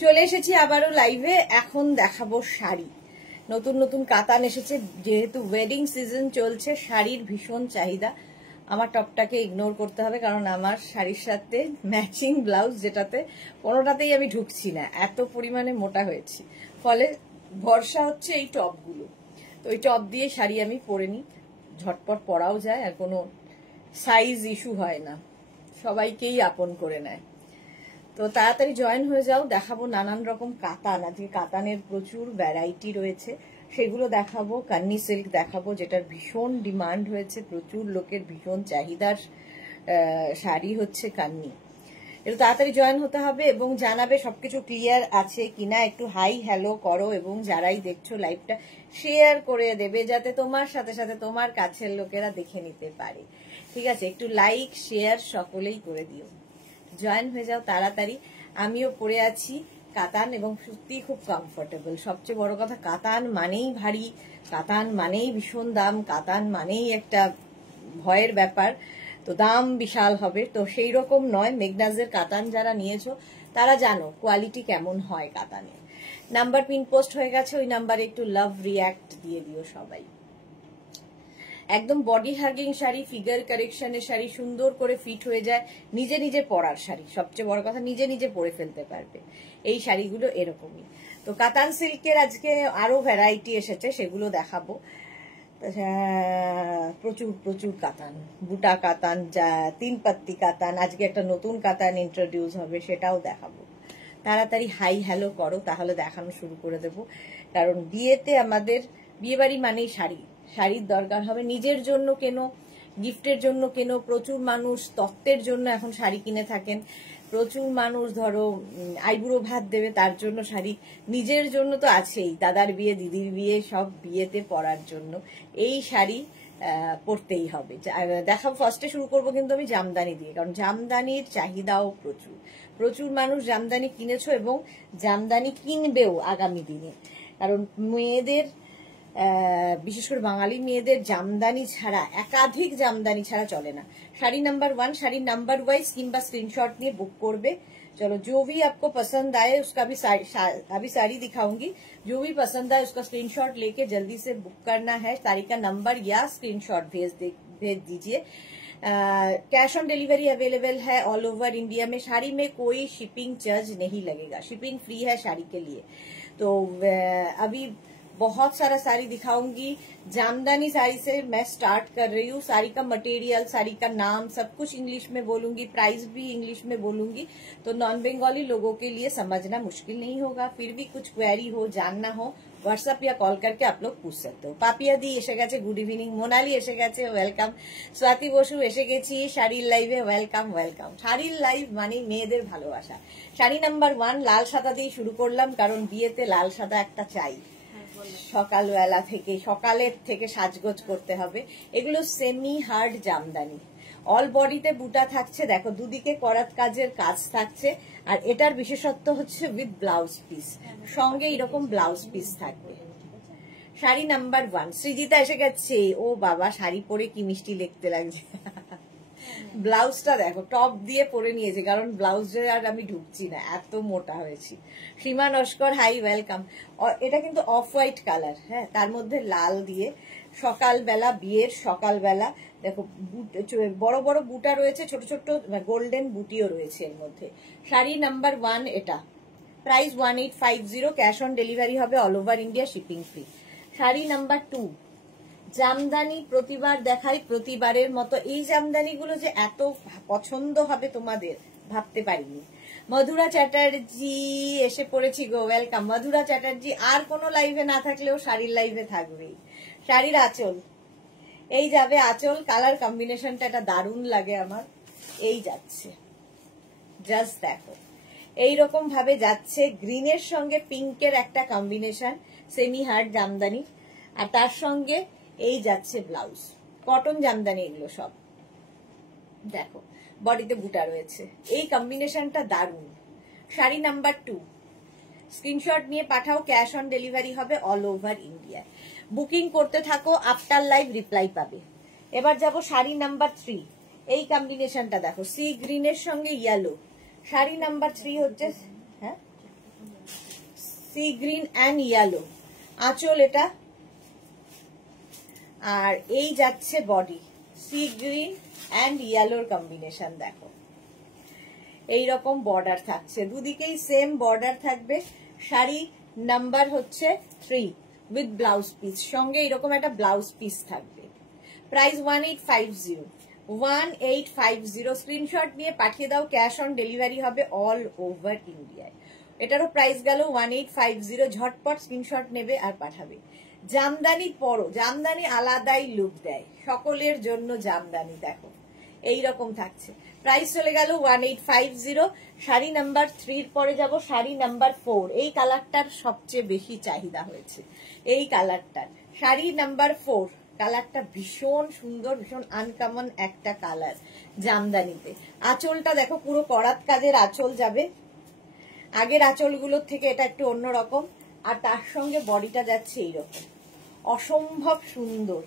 চলে এসেছি আবারও লাইভে। এখন দেখাবো শাড়ি। নতুন নতুন কাতান এসেছে, যেহেতু ওয়েডিং সিজন চলছে, শাড়ির ভীষণ চাহিদা। আমার টপটাকে ইগনোর করতে হবে, কারণ আমার শাড়ির সাথে ম্যাচিং ব্লাউজ, যেটাতে কোনোটাতেই আমি ঢুকছি না, এত পরিমাণে মোটা হয়েছি। ফলে ভরসা হচ্ছে এই টপগুলো। তো ওই টপ দিয়ে শাড়ি আমি পরে নিই, ঝটপট পরাও যায়, আর কোনো সাইজ ইস্যু হয় না, সবাইকেই আপন করে নেয়। তো তাড়াতাড়ি জয়েন হয়ে যাও। দেখাবো নানান রকম কাতান, আজকে কাতানের প্রচুর ভ্যারাইটি রয়েছে, সেগুলো দেখাবো। কান্নি সিল্ক দেখাবো, যেটার ভীষণ ডিমান্ড হয়েছে, প্রচুর লোকের ভীষণ চাহিদার শাড়ি হচ্ছে কান্নি। একটু তাড়াতাড়ি জয়েন হতে হবে এবং জানাবে সবকিছু ক্লিয়ার আছে কিনা। একটু হাই হ্যালো করো এবং যারাই দেখছো লাইভটা শেয়ার করে দেবে, যাতে তোমার সাথে সাথে তোমার কাছের লোকেরা দেখে নিতে পারে। ঠিক আছে, একটু লাইক শেয়ার সকলেই করে দিও। জয়েন হয়ে যাও তাড়াতাড়ি। আমিও পরে আছি কাতান এবং সত্যি খুব কমফোর্টেবল। সবচেয়ে বড় কথা, কাতান মানেই ভারী, কাতান মানেই ভীষণ দাম, কাতান মানেই একটা ভয়ের ব্যাপার। তো দাম বিশাল হবে, তো সেই রকম নয়। মেঘনাজের কাতান যারা নিয়েছো তারা জানো কোয়ালিটি কেমন হয় কাতানের। নাম্বার পিন পোস্ট হয়ে গেছে, ওই নাম্বারে একটু লাভ রিয়াক্ট দিয়ে দিও সবাই। একদম বডি হাগিং শাড়ি, ফিগার কারেকশনের শাড়ি, সুন্দর করে ফিট হয়ে যায়, নিজে নিজে পরার শাড়ি। সবচেয়ে বড় কথা, নিজে নিজে পরে ফেলতে পারবে এই শাড়িগুলো, এরকমই। তো কাতান সিল্কের আজকে আরো ভ্যারাইটি এসেছে, সেগুলো দেখাবো। প্রচুর প্রচুর কাতান, বুটা কাতান, তিন পাত্তি কাতান, আজকে একটা নতুন কাতান ইন্ট্রোডিউস হবে, সেটাও দেখাবো। তাড়াতাড়ি হাই হ্যালো করো, তাহলে দেখানো শুরু করে দেবো। কারণ বিয়েতে আমাদের, বিয়ে বাড়ি মানেই শাড়ি, শাড়ির দরকার হবে। নিজের জন্য কেন, গিফটের জন্য কেন, প্রচুর মানুষ তত্ত্বের জন্য এখন শাড়ি কিনে থাকেন, প্রচুর মানুষ ধরো আইবুড়ো ভাত দেবে তার জন্য শাড়ি, নিজের জন্য তো আছেই, দাদার বিয়ে, দিদির বিয়ে, সব বিয়েতে পরার জন্য এই শাড়ি পরতেই হবে। দেখাবো। ফার্স্টে শুরু করবো কিন্তু আমি জামদানি দিয়ে, কারণ জামদানির চাহিদাও প্রচুর। প্রচুর মানুষ জামদানি কিনেছো এবং জামদানি কিনবেও আগামী দিনে, কারণ মেয়েদের, বিশেষ করে বাঙালি মেয়েদের জামদানি ছাড়া, একাধিক জামদানি ছাড়া চলে না। Sari number 1, sari number wise কিংবা স্ক্রিনশট নিয়ে বুক করবে। चलो, जो भी आपको पसंद आए उसका भी अभी साड़ी दिखाऊंगी, जो भी पसंद आए उसका स्क्रीनशॉट लेके जल्दी से बुक करना है। तारीख का नंबर या स्क्रीनशॉट भेज दीजिए। कैश ऑन डिलीवरी अवेलेबल है ऑल ओवर इंडिया में। साड़ी में कोई शिपिंग चार्ज नहीं लगेगा, शिपिंग फ्री है साड़ी के लिए। तो अभी बहुत सारा साड़ी दिखाऊंगी। जामदानी साड़ी से मैं स्टार्ट कर रही हूँ। साड़ी का मटेरियल, साड़ी का नाम, सब कुछ इंग्लिश में बोलूंगी, प्राइस भी इंग्लिश में बोलूंगी, तो नॉन बंगाली लोगों के लिए समझना मुश्किल नहीं होगा। फिर भी कुछ क्वेरी हो, जानना हो, व्हाट्सएप या कॉल करके आप लोग पूछ सकते हो। पापिया दी एसे गेছে, गुड इवनिंग। मोनाली एसे गेছে, वेलकाम। स्वाति बसु एसे गेছি শাড়ির লাইভে, ওয়েলকাম ওয়েলকাম। শাড়ির লাইভ মানে মেয়েদের ভালোবাসা। শাড়ি নাম্বার 1 লাল সাদা দিয়ে শুরু করলাম, কারণ বিয়েতে লাল সাদা একটা চাই। সকালবেলা থেকে, সকালের থেকে সাজগোজ করতে হবে। এগুলো সেমি হার্ড জামদানি, অল বডিতে বুটা থাকছে, দেখো দুদিকে করাত কাজের কাজ থাকছে। আর এটার বিশেষত্ব হচ্ছে উইথ ব্লাউজ পিস, সঙ্গে এরকম ব্লাউজ পিস থাকবে। শাড়ি নাম্বার 1, সৃজিতা এসে গেছে। ও বাবা, শাড়ি পরে কি মিষ্টি দেখতে লাগছে। ব্লাউজটা দেখো, টপ দিয়ে পরে নিয়েছে, কারণ ব্লাউজে আর আমি ঢুকছি না, এত মোটা হয়েছি। সীমা নস্কর, হাই, ওয়েলকাম। এটা কিন্তু অফ হোয়াইট কালার, হ্যাঁ, তার মধ্যে লাল দিয়ে। সকালবেলা, বিয়ের সকালবেলা দেখো, বড় বড় বুটা রয়েছে, ছোট ছোট গোল্ডেন বুটিও রয়েছে এর মধ্যে। শাড়ি নাম্বার 1 এটা, প্রাইস 1850, ক্যাশ অন ডেলিভারি হবে all over India, shipping free. Sari number 2, Jamdani প্রতিবার দেখাই, প্রতিবারের মতো এই জামদানিগুলো যে এত পছন্দ হবে তোমাদের ভাবতে পারিনি। মধুরা চ্যাটার্জি এসে পড়েছি গো, ওয়েলকাম। মধুরা চ্যাটার্জি আর কোনো লাইভে না থাকলেও শাড়ির লাইভে থাকবেই। শাড়ির আঁচল, এই যাবে আঁচল, কালার কম্বিনেশনটা এটা দারুণ লাগে আমার। এই যাচ্ছে, জাস্ট দেখো, এইরকম ভাবে যাচ্ছে, গ্রিনের সঙ্গে পিঙ্কের একটা কম্বিনেশন, সেমি হার্ড জামদানি, আর তার সঙ্গে এই যাচ্ছে ব্লাউজ, কটন জামদানি এগুলো সব। দেখো বডিতে বুটা রয়েছে, এই কম্বিনেশনটা দারুণ। শাড়ি নাম্বার 2, স্ক্রিনশট নিয়ে পাঠাও, ক্যাশ অন ডেলিভারি হবে অল ওভার ইন্ডিয়া। বুকিং করতে থাকো, আফটার লাইভ রিপ্লাই পাবে। এবার যাব শাড়ি নাম্বার 3, এই কম্বিনেশনটা দেখো, সি গ্রিনের সঙ্গে ইয়েলো। শাড়ি নাম্বার 3 হচ্ছে, হ্যাঁ সি গ্রিন অ্যান্ড ইয়েলো আঁচল এটা, আর এই যাচ্ছে বডি সি গ্রিন অ্যান্ড ইয়েলোর কম্বিনেশন। দেখো এইরকম বর্ডার থাকছে, দুদিকেই সেম বর্ডার থাকবে। শাড়ি নাম্বার হচ্ছে 3 উইথ ব্লাউজ পিস, সঙ্গে এরকম একটা ব্লাউজ পিস থাকবে। প্রাইস 1850, 1850। স্ক্রিনশট নিয়ে পাঠিয়ে দাও, ক্যাশ অন ডেলিভারি হবে অল ওভার ইন্ডিয়ায়। এটারও প্রাইস গেল 1850। ঝটপট স্ক্রিনশট নেবে আর পাঠাবে। জামদানি পরো, জামদানি আলাদাই লুক দেয়, সকলের জন্য জামদানি। দেখো এইরকম থাকছে, প্রাইস চলে গেল 1850। শাড়ি নাম্বার 3 পরে যাব শাড়ি নাম্বার 4। এই কালারটার সবচেয়ে বেশি চাহিদা হয়েছে, এই কালারটার। শাড়ি নাম্বার 4, কালারটা ভীষণ সুন্দর, ভীষণ আনকমন একটা কালার জামদানিতে। আঁচলটা দেখো পুরো করাত কাজের আঁচল যাবে, আগের আঁচলগুলোর থেকে এটা একটু অন্যরকম। আর তার সঙ্গে বডিটা যাচ্ছে এইরকম, অসম্ভব সুন্দর।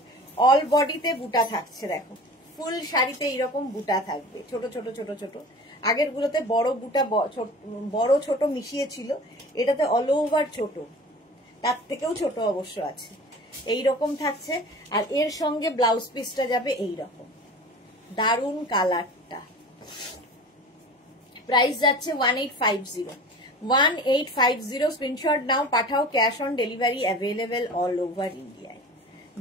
অল বডিতে বুটা থাকছে, দেখো ফুল শাড়িতে এইরকম বুটা থাকবে, ছোট ছোট ছোট ছোট। আগের গুলোতে বড় বুটা, বড় ছোট মিশিয়ে ছিল, এটাতে অল ওভার ছোট, তার থেকেও ছোট অবশ্য আছে। এইরকম থাকছে, আর এর সঙ্গে ব্লাউজ পিসটা যাবে এইরকম। দারুন কালারটা। প্রাইস যাচ্ছে 1850, 1850। স্ক্রিনশট নাও, পাঠাও, cash on delivery available all over ইন্ডিয়ায়।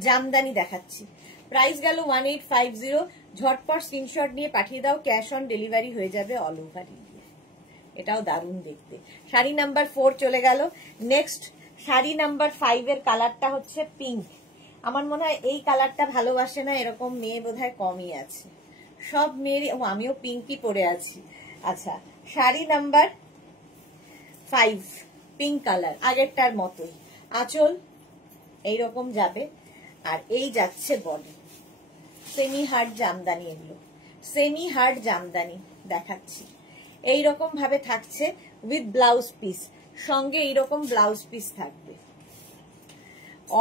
জামদানি দেখাচ্ছি, প্রাইস গেল 1850। ঝটপট স্ক্রিনশট নিয়ে পাঠিয়ে দাও, ক্যাশ অন ডেলিভারি হয়ে যাবে অল ওভার ইন্ডিয়ায়। এটাও দারুণ দেখতে। শাড়ি নাম্বার 4 চলে গেল। নেক্সট শাড়ি নাম্বার 5 এর কালারটা হচ্ছে পিঙ্ক। আমার মনে হয় এই কালারটা ভালোবাসে না এরকম মেয়ে বোধহয় কমই আছে, সব মেয়েরই। আমিও পিঙ্কই পরে আছি। আচ্ছা, শাড়ি নাম্বার 5 পিঙ্ক কালার, আগেরটার মতোই। আঁচল এইরকম যাবে, আর এই যাচ্ছে বডি। সেমি হার্ড জামদানি, এগুলো সেমি হার্ড জামদানি দেখাচ্ছি। এইরকম ভাবে থাকছে উইথ ব্লাউজ পিস, সঙ্গে এইরকম ব্লাউজ পিস থাকবে।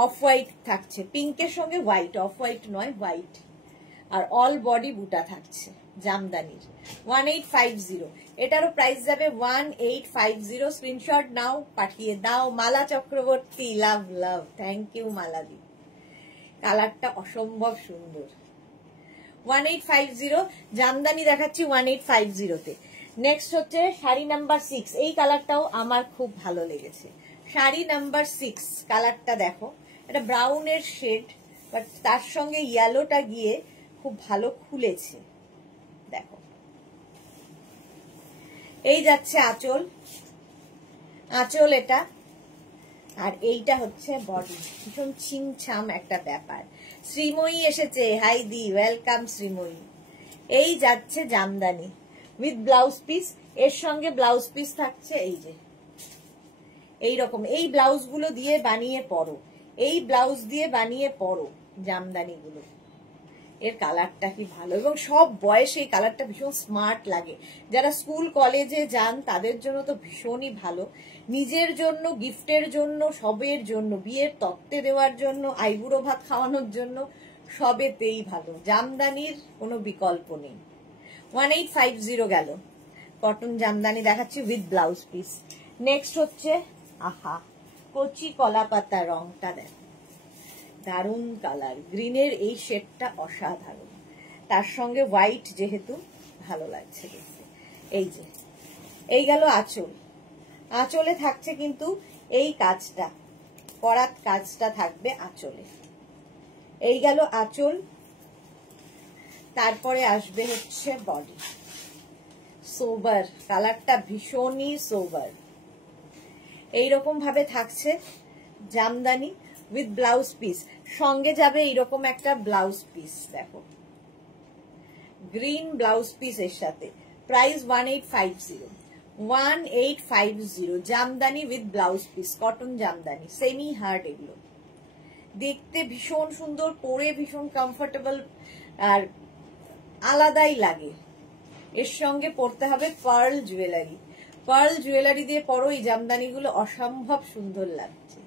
অফ হোয়াইট থাকছে, পিঙ্কের সঙ্গে হোয়াইট, অফ হোয়াইট নয় হোয়াইট। আর অল বডি বুটা থাকছে জামদানির। 1850, এটারও প্রাইস যাবে 1850। স্ক্রিনশট নাও, পাঠিয়ে দাও। মালা চক্রবর্তী, লাভ লাভ, থ্যাংক ইউ মালাদি। কালারটা অসম্ভব সুন্দর। 1850 জামদানি দেখাচ্ছি 1850-তে। নেক্সট হচ্ছে শাড়ি নাম্বার 6। এই কালারটাও আমার খুব ভালো লেগেছে। শাড়ি নাম্বার 6 কালারটা দেখো, এটা ব্রাউনের শেড, বাট তার সঙ্গে ইয়েলোটা গিয়ে খুব ভালো খুলেছে। দেখো এই যাচ্ছে আঁচল, আঁচল এটা, আর এইটা হচ্ছে বডি। ভীষণ ছিমছাম একটা ব্যাপার। শ্রীময়ী এসেছে, হাই দি, ওয়েলকাম শ্রীময়ী। এই যাচ্ছে জামদানি উইথ ব্লাউজ পিস, এর সঙ্গে ব্লাউজ পিস থাকছে এই যে এইরকম। এই ব্লাউজ গুলো দিয়ে বানিয়ে পরো, এই ব্লাউজ দিয়ে বানিয়ে পরো জামদানি গুলো। এর কালারটা কি ভালো, এবং সব বয়সে এই কালারটা ভীষণ স্মার্ট লাগে। যারা স্কুল কলেজে যান তাদের জন্য তো ভীষণই ভালো, নিজের জন্য, গিফটের জন্য, সবের জন্য, বিয়ের তত্ত্বে দেওয়ার জন্য, আইবুড়ো ভাত খাওয়ানোর জন্য, সবেতেই ভালো। জামদানির কোনো বিকল্প নেই। 1850 গেল। কটন জামদানি দেখাচ্ছি উইথ ব্লাউজ পিস। নেক্সট হচ্ছে, আহা কচি কলা পাতা, রংটা দেখ, দারুণ কালার। গ্রিনের এই শেডটা অসাধারণ, তার সঙ্গে হোয়াইট যেহেতু ভালো লাগছে দেখতে। এই যে এই গেল আঁচল। আঁচলে থাকছে কিন্তু এই কাজটা, করাত কাজটা থাকবে আঁচলে। এই গেল আঁচল। তারপরে আসবে হচ্ছে বডি। সোবার, কালারটা ভীষণই সোবার। এইরকম ভাবে থাকছে জামদানি উইথ ব্লাউজ পিস, সঙ্গে যাবে এইরকম একটা ব্লাউজ পিস। দেখো গ্রিন ব্লাউজ পিস এর সাথে। Price 1850, 1850 Jamdani with blouse piece, cotton Jamdani, semi hard. এগুলো দেখতে ভীষণ সুন্দর, পরে ভীষণ কমফোর্টেবল, আর আলাদাই লাগে। এর সঙ্গে পরতে হবে পার্ল জুয়েলারি, পার্ল জুয়েলারি দিয়ে পরো এই জামদানি গুলো, অসম্ভব সুন্দর লাগছে।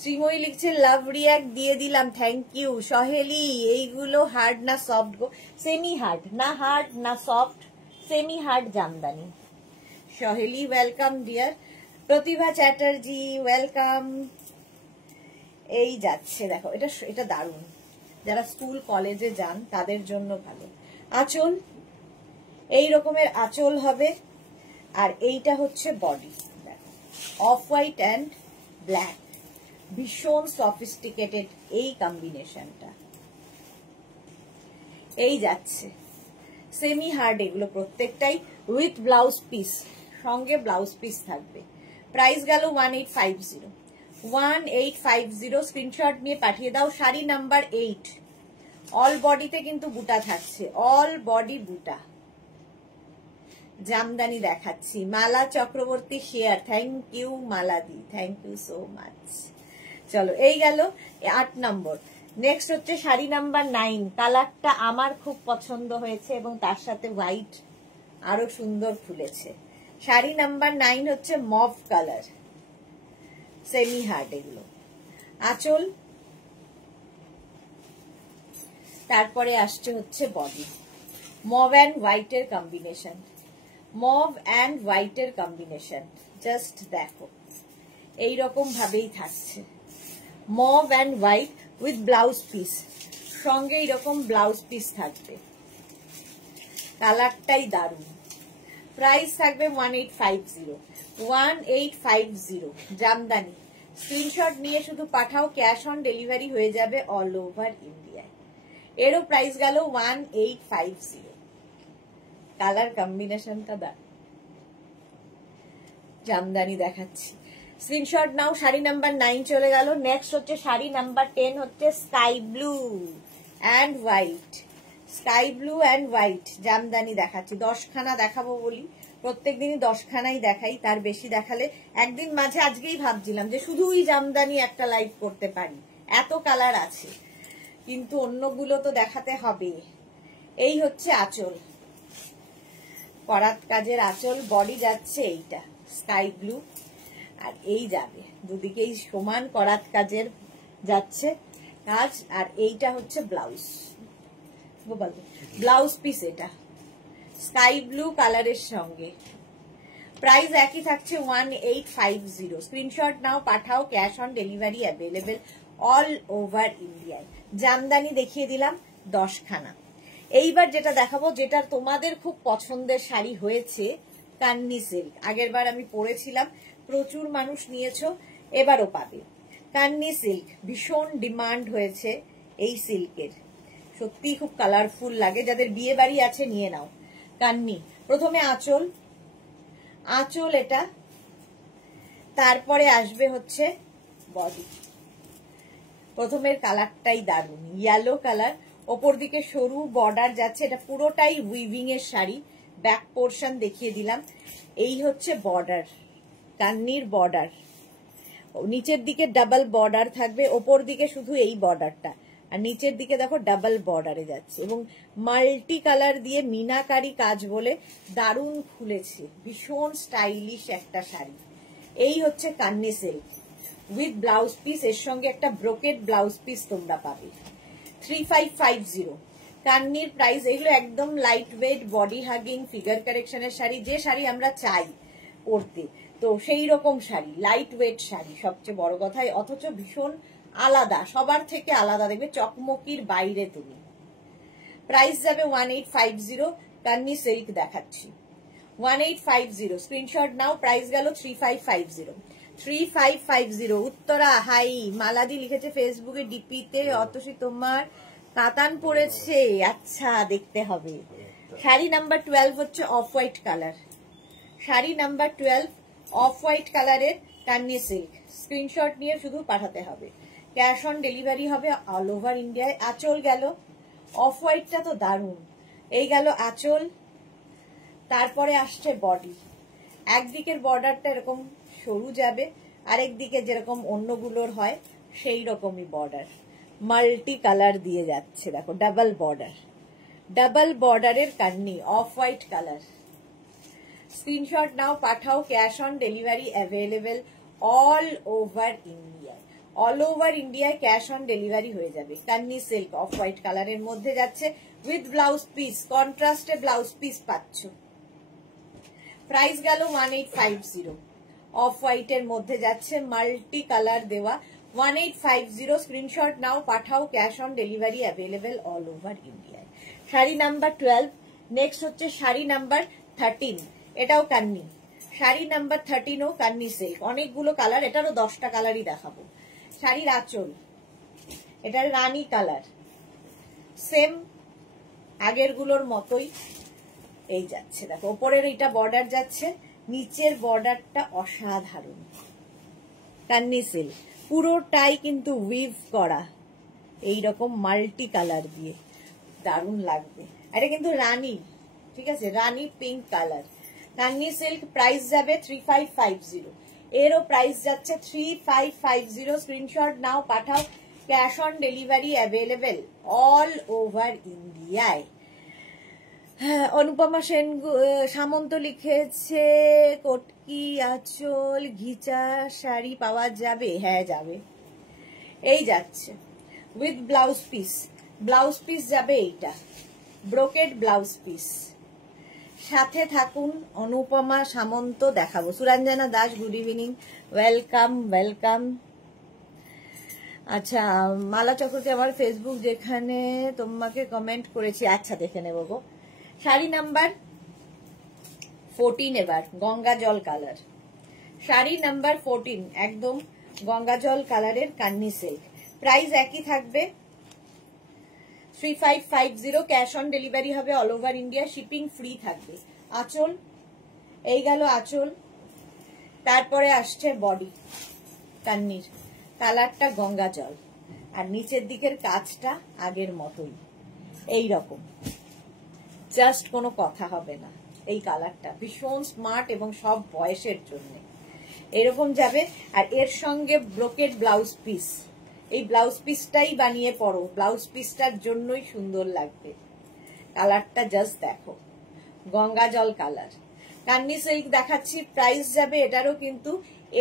শ্রীময়ী লিখছে লাভ রিয়াক্ট দিয়ে দিলাম, থ্যাংক ইউ। সহেলি, এইগুলো হার্ড না সফট গো? সেমি হার্ড, না হার্ড না soft, semi hard jamdani. Saheli welcome dear. Pratibha Chatterjee welcome. এই যাচ্ছে দেখো, এটা দারুণ, যারা স্কুল কলেজে যান তাদের জন্য ভালো। আঁচল এই রকমের আঁচল হবে, আর এইটা হচ্ছে body, off white and black, ভীষণ সফিস্টিকেটেড এই কম্বিনেশনটা। এই যাচ্ছে সেমি হার্ড, এগুলো প্রত্যেকটাই উইথ ব্লাউজ পিস, সঙ্গে ব্লাউজ পিস থাকবে। প্রাইস গেল 1850, 1850। স্ক্রিনশট নিয়ে পাঠিয়ে দাও। শাড়ি নাম্বার 8, অল বডিতে কিন্তু বুটা থাকছে, অল বডি বুটা। জামদানি দেখাচ্ছি, Mala Chakraborty share, thank you মালাদি, থ্যাংক ইউ সো মাচ। চলো এই গেল 8 নম্বর। নেক্সট হচ্ছে শাড়ি নাম্বার 9, কালারটা আমার খুব পছন্দ হয়েছে এবং তার সাথে হোয়াইট আরো সুন্দর ফুলেছে। শাড়ি নাম্বার 9 হচ্ছে মভ কালার, সেমি হার্ড এগুলো। আঁচল, তারপরে আসছে হচ্ছে বডি, মভ অ্যান্ড হোয়াইটের কম্বিনেশন, মভ অ্যান্ড হোয়াইটের কম্বিনেশন। জাস্ট দেখো এইরকম ভাবেই থাকছে, mauve and white with blouse piece, সঙ্গে এইরকম ব্লাউজ পিস থাকবে। কালারটাই দারুণ। প্রাইস থাকবে 1850, 1850। জামদানি স্ক্রিনশট নিয়ে শুধু পাঠাও, ক্যাশ অন ডেলিভারি হয়ে যাবে অল ওভার ইন্ডিয়ায়। এরও প্রাইস গেল 1850। কালার কম্বিনেশনটা দারুণ। জামদানি দেখাচ্ছি, স্ক্রিনশট নাও। শাড়ি নাম্বার 9 চলে গেল। নেক্সট হচ্ছে শাড়ি নাম্বার 10, হচ্ছে sky blue and white, sky blue and white. Jamdani দেখাচ্ছি, 10 খানা দেখাবো বলি, প্রত্যেকদিনই 10 খানাই দেখাই, তার বেশি দেখালে একদিন মাঝে আজকেই ভাবছিলাম যে শুধুই জামদানি একটা লাইভ করতে পারি, এত কালার আছে, কিন্তু অন্যগুলো তো দেখাতে হবে। এই হচ্ছে আঁচল, করাত কাজের আঁচল, বডি যাচ্ছে এইটা স্কাই ব্লু, আর এই যাবে দুদিকেই সমান করাত কাজের যাচ্ছে কাজ, আর এইটা হচ্ছে ব্লাউজ, ব্লাউজ পিস, এটা স্কাই ব্লু কালারের সঙ্গে। প্রাইস একই থাকছে 1850। স্ক্রিনশট নাও পাঠাও, cash on delivery available all over ইন্ডিয়ায়। জামদানি দেখিয়ে দিলাম 10 খানা। এইবার যেটা দেখাবো, যেটা তোমাদের খুব পছন্দের শাড়ি হয়েছে, কান্নি সিল্ক। আগের বার আমি পরেছিলাম, প্রচুর মানুষ নিয়েছো, এবারও পাবে। কান্নি সিল্ক ভীষণ ডিমান্ড হয়েছে এই সিল্কের, সত্যি খুব কালারফুল লাগে, যাদের বিয়ে বাড়ি আছে নিয়ে নাও। কান্নি, প্রথমে আঁচল, আঁচল এটা, তারপরে আসবে হচ্ছে বডি। প্রথমের কালারটাই দারুণ, ইয়েলো কালার, ওপর দিকে সরু বর্ডার যাচ্ছে, এটা পুরোটাই উইভিং এর শাড়ি। ব্যাক পোর্শন দেখিয়ে দিলাম, এই হচ্ছে বর্ডার, কান্নির বর্ডার, নিচের দিকে ডাবল বর্ডার থাকবে, ওপর দিকে শুধু এই বর্ডারটা, আর নিচের দিকে দেখো ডাবল বর্ডারে যাচ্ছে, এবং মাল্টি কালার দিয়ে মিনাকারি কাজ বলে দারুণ খুলেছে, ভীষণ স্টাইলিশ একটা শাড়ি। এই হচ্ছে Kanni silk with blouse piece, এর সঙ্গে একটা ব্রোকেড ব্লাউজ পিস তোমরা পাবে। 3550 কান্নির প্রাইস। এগুলো একদম light weight, body hugging, figure কারেকশনের শাড়ি, যে শাড়ি আমরা চাই পরতে, তো সেই রকম শাড়ি, লাইট ওয়েট শাড়ি, সবচেয়ে বড় কথাই, অথচ ভীষণ আলাদা, সবার থেকে আলাদা, দেখবে চকমকির বাইরে তুমি। প্রাইস যাবে 1850। কান্নি সিল্ক দেখাচ্ছি 1850। স্ক্রিনশট নাও। প্রাইস গেল 3550, 3550। উত্তরা হাই, মালাদি লিখেছে ফেসবুকে ডিপিতে, অতসী তোমার কাতান পড়েছে, আচ্ছা দেখতে হবে। শাড়ি নাম্বার 12 হচ্ছে of white colour, sari number 12 of white কালারের কান্নি সিল্ক। স্ক্রিনশট নিয়ে শুধু পাঠাতে হবে, ক্যাশ অন ডেলিভারি হবে অল ওভার ইন্ডিয়ায়। আঁচল গেল, অফ হোয়াইটটা তো দারুণ। এই গেল আঁচল, তারপরে আসছে বডি। একদিকের বর্ডারটা এরকম সরু যাবে, আরেক দিকে যেরকম অন্যগুলোর হয় সেই রকমই বর্ডার, মাল্টি কালার দিয়ে যাচ্ছে, দেখো ডাবল বর্ডার, ডাবল বর্ডারের কান্নি, অফ হোয়াইট কালার। স্ক্রিনশট নাও পাঠাও, cash on delivery available all over India, all over ইন্ডিয়ায় ক্যাশ অন ডেলিভারি হয়ে যাবে। কান্নি সিল্ক অফ হোয়াইট কালারের মধ্যে যাচ্ছে উইথ ব্লাউজ পিস, কন্ট্রাস্টে ব্লাউজ পিস পাচ্ছ। প্রাইস গেল 1850, অফ হোয়াইটের মধ্যে যাচ্ছে, মাল্টি কালার দেওয়া। 1850 স্ক্রিনশট নাও, পাঠাও, cash on delivery available all over ইন্ডিয়ায়। শাড়ি নাম্বার 12। নেক্সট হচ্ছে শাড়ি নাম্বার 13, এটাও কান্নি। শাড়ি নাম্বার 13ও কান্নি সিল্ক, অনেকগুলো কালার, এটারও 10টা কালারই দেখাবো। শাড়ির আঁচল, এটার রানী কালার, সেম আগের গুলোর মতোই এই যাচ্ছে। দেখো ওপরের এটা বর্ডার যাচ্ছে, নিচের বর্ডারটা অসাধারণ, কান্নি সিল্ক পুরোটাই কিন্তু উইভ করা এইরকম মাল্টি কালার দিয়ে, দারুণ লাগবে। এটা কিন্তু রানী, ঠিক আছে, রানী pink colour, Kanni silk. Price যাবে 3550, এরও প্রাইস যাচ্ছে 3550। স্ক্রিনশট নাও, পাঠাও, cash on delivery available all over ইন্ডিয়ায়। হ্যাঁ, অনুপমা সেন সামন্ত লিখেছে কটকি আঁচল ঘিচা শাড়ি পাওয়া যাবে? হ্যাঁ যাবে, এই যাচ্ছে with blouse piece. Blouse piece যাবে এইটা, ব্রোকেড ব্লাউজ পিস। সাথে থাকুন, অনুপমা সামন্ত দেখাবো। Suranjana Das, good evening, welcome welcome. আচ্ছা, মালা চক্রবর্তী আমার ফেসবুক, যেখানে তোমাকে কমেন্ট করেছি, আচ্ছা দেখে নেবো গো। শাড়ি নাম্বার 14 এবার গঙ্গা জল কালার, শাড়ি নাম্বার 14 একদম গঙ্গা জল কালারের কান্নি সিল্ক। প্রাইস একই থাকবে 3550, ক্যাশ অন ডেলিভারি হবে all over India, shipping free থাকবে। আঁচল, এই গেল আঁচল। তারপরে আসছে বডি, কান্নির কালারটা গঙ্গা জল, আর নিচের দিকের কাজটা আগের মতোই এই রকম, জাস্ট কোনো কথা হবে না। এই কালারটা ভীষণ স্মার্ট এবং সব বয়সের জন্য এরকম যাবে। আর এর সঙ্গে ব্রোকেড ব্লাউজ পিস, এই ব্লাউজ পিসটাই বানিয়ে পরো, ব্লাউজ পিসটার জন্যই সুন্দর লাগবে। কালারটা জাস্ট দেখো, গঙ্গা জল কালার, কান্নি সিল্ক দেখাচ্ছি। প্রাইস যাবে এটারও কিন্তু,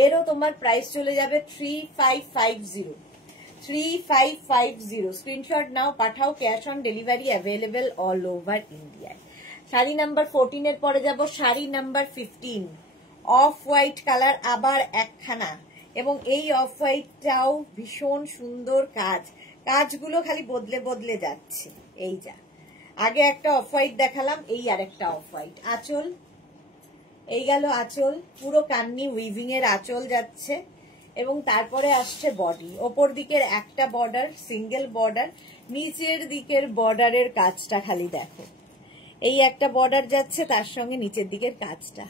এরও তোমার প্রাইস চলে যাবে 3550, 3550। স্ক্রিনশট নাও, পাঠাও, cash on delivery available all over ইন্ডিয়ায়। শাড়ি নাম্বার 14 এর পরে যাব sari number 15, of white colour, আবার একখানা, এবং এই অফ হোয়াইটটাও ভীষণ সুন্দর কাজ, কাজগুলো খালি বদলে বদলে যাচ্ছে। এই যা আগে একটা অফ হোয়াইট দেখালাম, এই আর একটা অফ হোয়াইট। আঁচল, এই গেল আঁচল, পুরো কান্নি উইভিং এর আঁচল যাচ্ছে, এবং তারপরে আসছে বডি। ওপর দিকের একটা বর্ডার, সিঙ্গেল বর্ডার, নিচের দিকের বর্ডারের কাজটা খালি দেখো, এই একটা বর্ডার যাচ্ছে, তার সঙ্গে নিচের দিকের কাজটা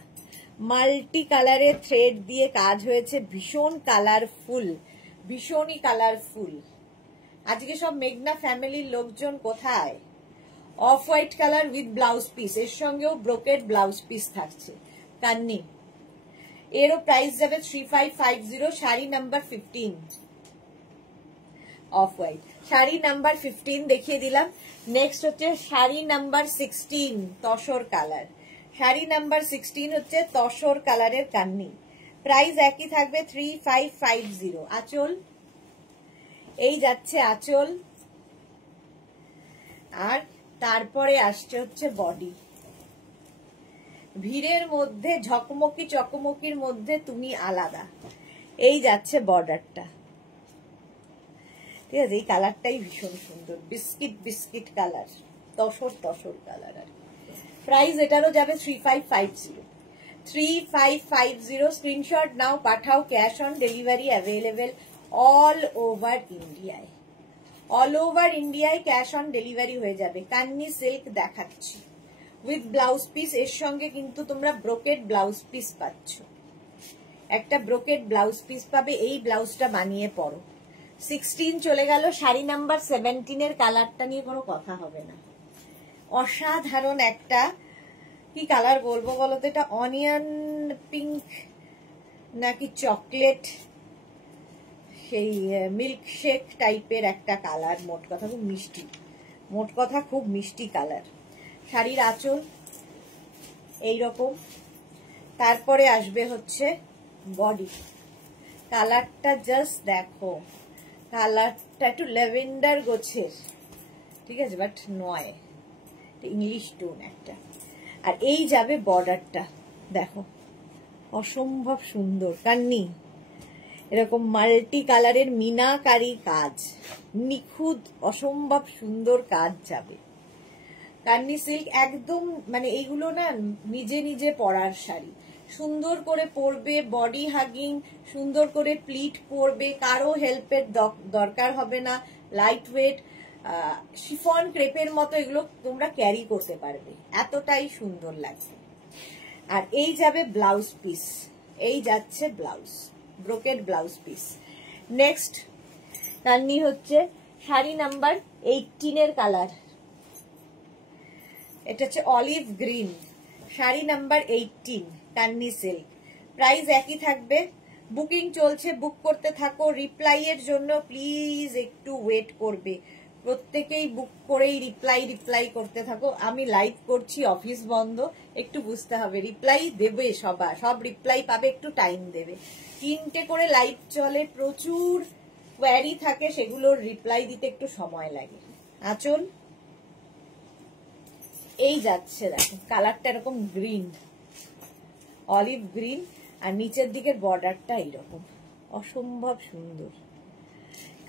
মাল্টি কালারের থ্রেড দিয়ে কাজ হয়েছে, ভীষণ কালারফুল, ভীষণই কালারফুল। আজকে সব মেঘনা ফ্যামিলির লোকজন কোথায়? Of white colour with blouse piece, এর সঙ্গেও ব্রোকেড ব্লাউজ পিস থাকছে, কান্নি। এরও প্রাইস যাবে 3550। Sari number 15 off white, sari number 15 দেখিয়ে দিলাম। নেক্সট হচ্ছে sari number 16 tussar colour, sari number 16 হচ্ছে তসর কালারের কান্নি। প্রাইস একই থাকবে 3550। আঁচল, এই যাচ্ছে আঁচল, আর তারপরে আসছে হচ্ছে বডি। ভিড়ের মধ্যে ঝকমকি চকমকির মধ্যে তুমি আলাদা, এই যাচ্ছে বর্ডারটা, ঠিক আছে। এই কালারটাই ভীষণ সুন্দর, biscuit biscuit colour, tussar tussar colour. আর প্রাইস এটারও যাবে 3550, 3550। স্ক্রিনশট নাও, পাঠাও, cash on delivery available all over ইন্ডিয়ায়, অল ওভার ইন্ডিয়ায় ক্যাশ অন ডেলিভারি হয়ে যাবে। কান্নি সিল্ক দেখাচ্ছি উইথ ব্লাউজ পিস, এর সঙ্গে কিন্তু তোমরা ব্রোকেড ব্লাউজ পিস পাচ্ছ, একটা ব্রোকেড ব্লাউজ পিস পাবে, এই ব্লাউজটা বানিয়ে পরো। 16 চলে গেল, শাড়ি নাম্বার 17 এর কালারটা নিয়ে কোনো কথা হবে না, অসাধারণ একটা, কি কালার বলবো বলতো, এটা অনিয়ন পিঙ্ক নাকি চকলেট, সেই মিল্ক শেক টাইপের একটা কালার, মোট কথা খুব মিষ্টি, মোট কথা খুব মিষ্টি কালার। শাড়ির আঁচল এইরকম, তারপরে আসবে হচ্ছে বডি। কালারটা জাস্ট দেখো, কালারটা একটু ল্যাভেন্ডার গোছের, ঠিক আছে, বাট নয়, ইংলিশ টোন একটা। আর এই যাবে বর্ডারটা, দেখো অসম্ভব সুন্দর কান্নি, এরকম মাল্টি কালারের মিনাকারি কাজ, নিখুঁত অসম্ভব সুন্দর কাজ যাবে। কান্নি সিল্ক একদম মানে এইগুলো না নিজে নিজে পরার শাড়ি, সুন্দর করে পরবে, বডি হাগিং, সুন্দর করে প্লিট পরবে, কারো হেল্পের দরকার হবে না, লাইট ওয়েট, শিফন ক্রেপের মতো এগুলো তোমরা ক্যারি করতে পারবে, এতটাই সুন্দর লাগবে। আর এই যাবে ব্লাউজ পিস, এই যাচ্ছে blouse, brocade blouse piece. Next কান্নি হচ্ছে শাড়ি নাম্বার 18 কালার, এটা হচ্ছে অলিভ গ্রিন, শাড়ি নাম্বার 18 কান্নি সিল্ক। প্রাইস একই থাকবে, বুকিং চলছে, বুক করতে থাকো। রিপ্লাই এর জন্য প্লিজ একটু ওয়েট করবে, প্রত্যেকেই বুক করেই রিপ্লাই করতে থাকো। আমি লাইভ করছি, অফিস বন্ধ, একটু বুঝতে হবে, রিপ্লাই দেবে সব রিপ্লাই পাবে, একটু টাইম দেবে। 3টে করে লাইভ চলে, প্রচুর কোয়ারি থাকে, সেগুলোর রিপ্লাই দিতে একটু সময় লাগে। আঁচল এই যাচ্ছে, দেখো কালারটা এরকম গ্রিন, অলিভ গ্রিন, আর নিচের দিকের বর্ডারটা এইরকম, অসম্ভব সুন্দর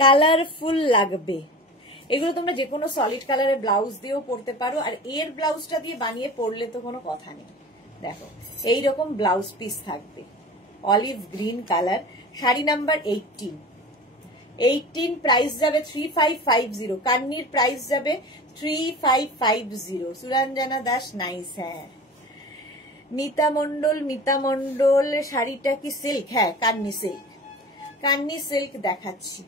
কালারফুল লাগবে। এগুলো তোমরা যে কোনো সলিড কালারের ব্লাউজ দিয়েও পরতে পারো, আর এর ব্লাউজটা দিয়ে বানিয়ে পরলে তো কোনো কথা নেই। দেখো এইরকম ব্লাউজ পিস থাকবে, olive green colour, sari number 18। Price যাবে 3550, কান্নির প্রাইস যাবে 3550। সুরঞ্জনা দাস নাইস। হ্যাঁ মিতা মন্ডল, শাড়িটা কি সিল্ক? হ্যাঁ কান্নি সিল্ক দেখাচ্ছি,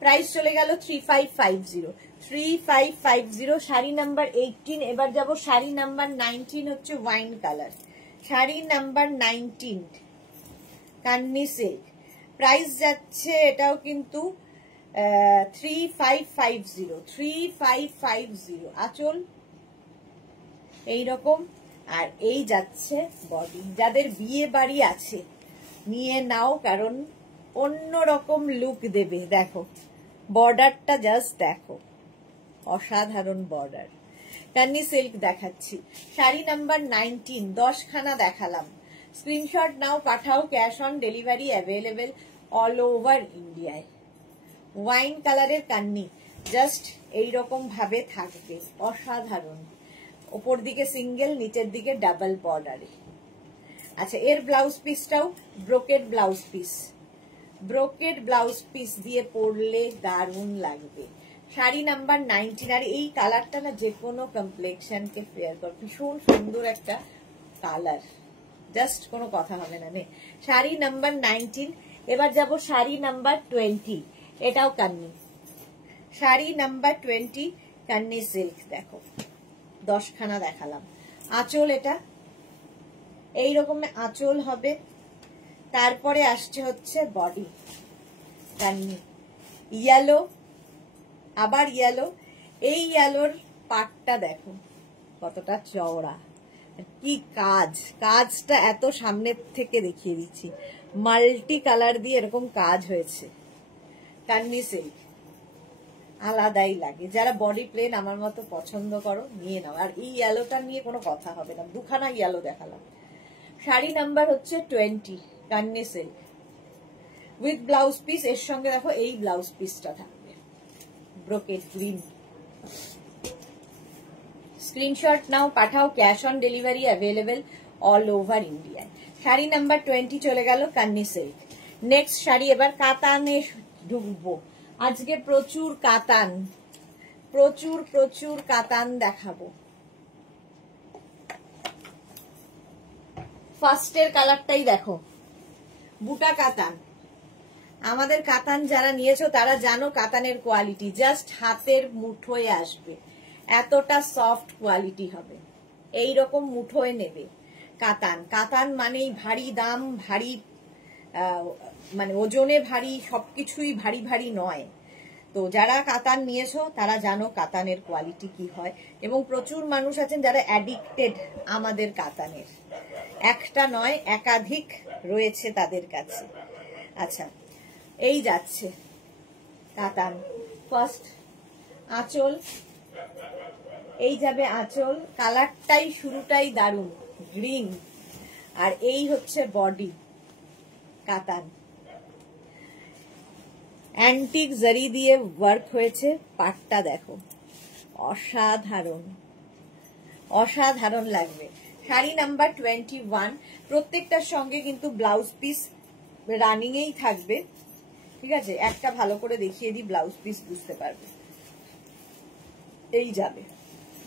প্রাইস চলে গেল 3550, শাড়ি নাম্বার 18। এবার যাব শাড়ি নাম্বার 19, হচ্ছে ওয়াইন কালার, শাড়ি নাম্বার 19 কান্নি সিল্ক, প্রাইস যাচ্ছে এটাও কিন্তু 3550। আঁচল এইরকম, আর এই যাচ্ছে বডি। যাদের বিয়ে বাড়ি আছে নিয়ে নাও, কারণ অন্যরকম লুক দেবে। দেখো বর্ডারটা জাস্ট দেখো, অসাধারণ বর্ডার। কান্নি সিল্ক দেখাচ্ছি, শাড়ি নাম্বার 19, 10খানা দেখালাম। স্ক্রিনশট নাও, পাঠাও, cash on delivery available all over ইন্ডিয়ায়। ওয়াইন কালারের কান্নি জাস্ট এইরকম ভাবে থাকবে, অসাধারণ, ওপর দিকে সিঙ্গেল, নিচের দিকে ডাবল বর্ডারে। আচ্ছা এর ব্লাউজ পিসটাও ব্রোকেড ব্লাউজ পিস দিয়ে পরলে দারুণ লাগবে। শাড়ি নাম্বার 19, আর এই কালারটা না যে কোনো কমপ্লেক্সনকে ফেয়ার করে, ভীষণ সুন্দর একটা কালার, জাস্ট কোনো কথা হবে না। শাড়ি নাম্বার 19। এবার যাব শাড়ি নাম্বার 20, এটাও কান্নি, শাড়ি নাম্বার 20 কান্নি সিল্ক। দেখো 10খানা দেখালাম। আঁচল এটা এইরকম আঁচল হবে, তারপরে আসছে হচ্ছে বডি কান্নি, ইয়েলো, আবার ইয়েলো। এই ইয়েলোর পাটটা দেখো কতটা চওড়া, কি কাজটা এত সামনের থেকে দেখিয়ে দিচ্ছি, মাল্টি কালার দিয়ে এরকম কাজ হয়েছে। কান্নি সিল্ক আলাদাই লাগে, যারা বডি প্লেন আমার মতো পছন্দ করো নিয়ে নাও। আর এই ইয়েলোটা নিয়ে কোনো কথা হবে না, 2খানা ইয়েলো দেখালাম। শাড়ি নাম্বার হচ্ছে 20 Kanni silk with blouse piece. এর সঙ্গে দেখো এই ব্লাউজ পিসটা থাকবে, ব্রোকেড গ্রিন। স্ক্রিনশট নাও, পাঠাও, cash on delivery available all over ইন্ডিয়ায়। শাড়ি নাম্বার 20 চলে গেল কান্নি সিল্ক। নেক্সট শাড়ি, এবার কাতানে ঢুকবো। আজকে প্রচুর কাতান দেখাবো। ফার্স্টের কালারটাই দেখো, বুটা কাতান। আমাদের কাতান যারা নিয়েছো তারা জানো কাতানের কোয়ালিটি, জাস্ট হাতের মুঠোয় আসবে, এতটা সফট কোয়ালিটি হবে। এই রকম মুঠোয় নেবে কাতান মানেই ভারী দাম, ভারী মানে ওজনে ভারী, সবকিছুই ভারী ভারী নয়। তো যারা কাতান নিয়েছো তারা জানো কাতানের কোয়ালিটি কি হয়, এবং প্রচুর মানুষ আছেন যারা অ্যাডিক্টেড আমাদের কাতানের, একটা নয় একাধিক রয়েছে তাদের কাছে। আচ্ছা এই যাচ্ছে কাতান। ফার্স্ট আঁচল, এই যাবে আঁচল, কালারটাই শুরুটাই দারুণ, গ্রিন, আর এই হচ্ছে বডি কাতান, অ্যান্টিক জারি দিয়ে ওয়ার্ক হয়েছে। পাটটা দেখো, অসাধারণ অসাধারণ লাগবে। শাড়ি নাম্বার 21। প্রত্যেকটার সঙ্গে কিন্তু ব্লাউজ পিস রানিং এই থাকবে, ঠিক আছে। একটা ভালো করে দেখিয়ে দিই, ব্লাউজ পিস বুঝতে পারবে। এই যাবে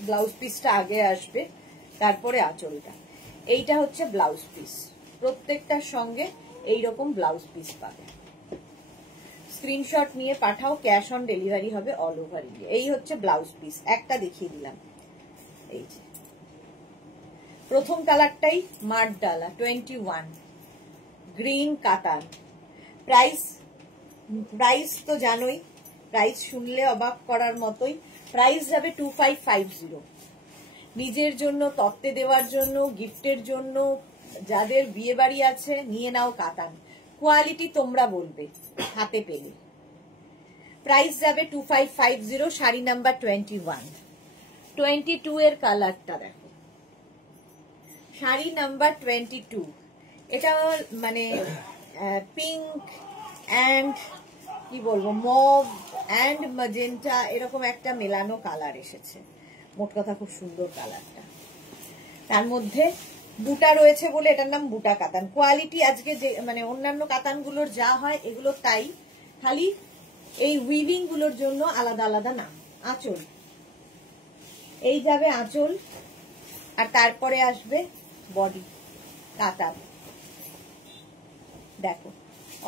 ব্লাউজ পিসটা, আগে আসবে তারপরে আঁচলটা। এইটা হচ্ছে ব্লাউজ পিস, প্রত্যেকটার সঙ্গে এইরকম ব্লাউজ পিস পাবে। স্ক্রিনশট নিয়ে পাঠাও, ক্যাশ অন ডেলিভারি হবে অল ওভার ইন্ডিয়া। এই হচ্ছে ব্লাউজ পিস, একটা দেখিয়ে দিলাম। এই যে প্রথম কালারটাই মাঠ ডালা 21 গ্রিন কাতান। প্রাইস তো জানোই, প্রাইস শুনলে অবাক করার মতোই। প্রাইস যাবে 2550। নিজের জন্য, তত্ত্বে দেওয়ার জন্য, গিফটের জন্য, যাদের বিয়ে বাড়ি আছে নিয়ে নাও কাতান। কোয়ালিটি তোমরা বলবে হাতে পেলে। প্রাইস যাবে 2550। শাড়ি নাম্বার 21। 22 এর কালারটা দেখো, শাড়ি নাম্বার 22। এটা মানে পিঙ্ক অ্যান্ড কি বলবো, মভ অ্যান্ড ম্যাজেন্টা, এরকম একটা মেলানো কালার এসেছে। মোট কথা খুব সুন্দর কালারটা। তার মধ্যে বুটা রয়েছে বলে এটার নাম বুটা কাতান। কোয়ালিটি আজকে যে মানে অন্যান্য কাতানগুলোর যা হয় এগুলো তাই, খালি এই উইভিং গুলোর জন্য আলাদা আলাদা নাম। আঁচল, এই যাবে আঁচল, আর তারপরে আসবে বডি কাতান। দেখো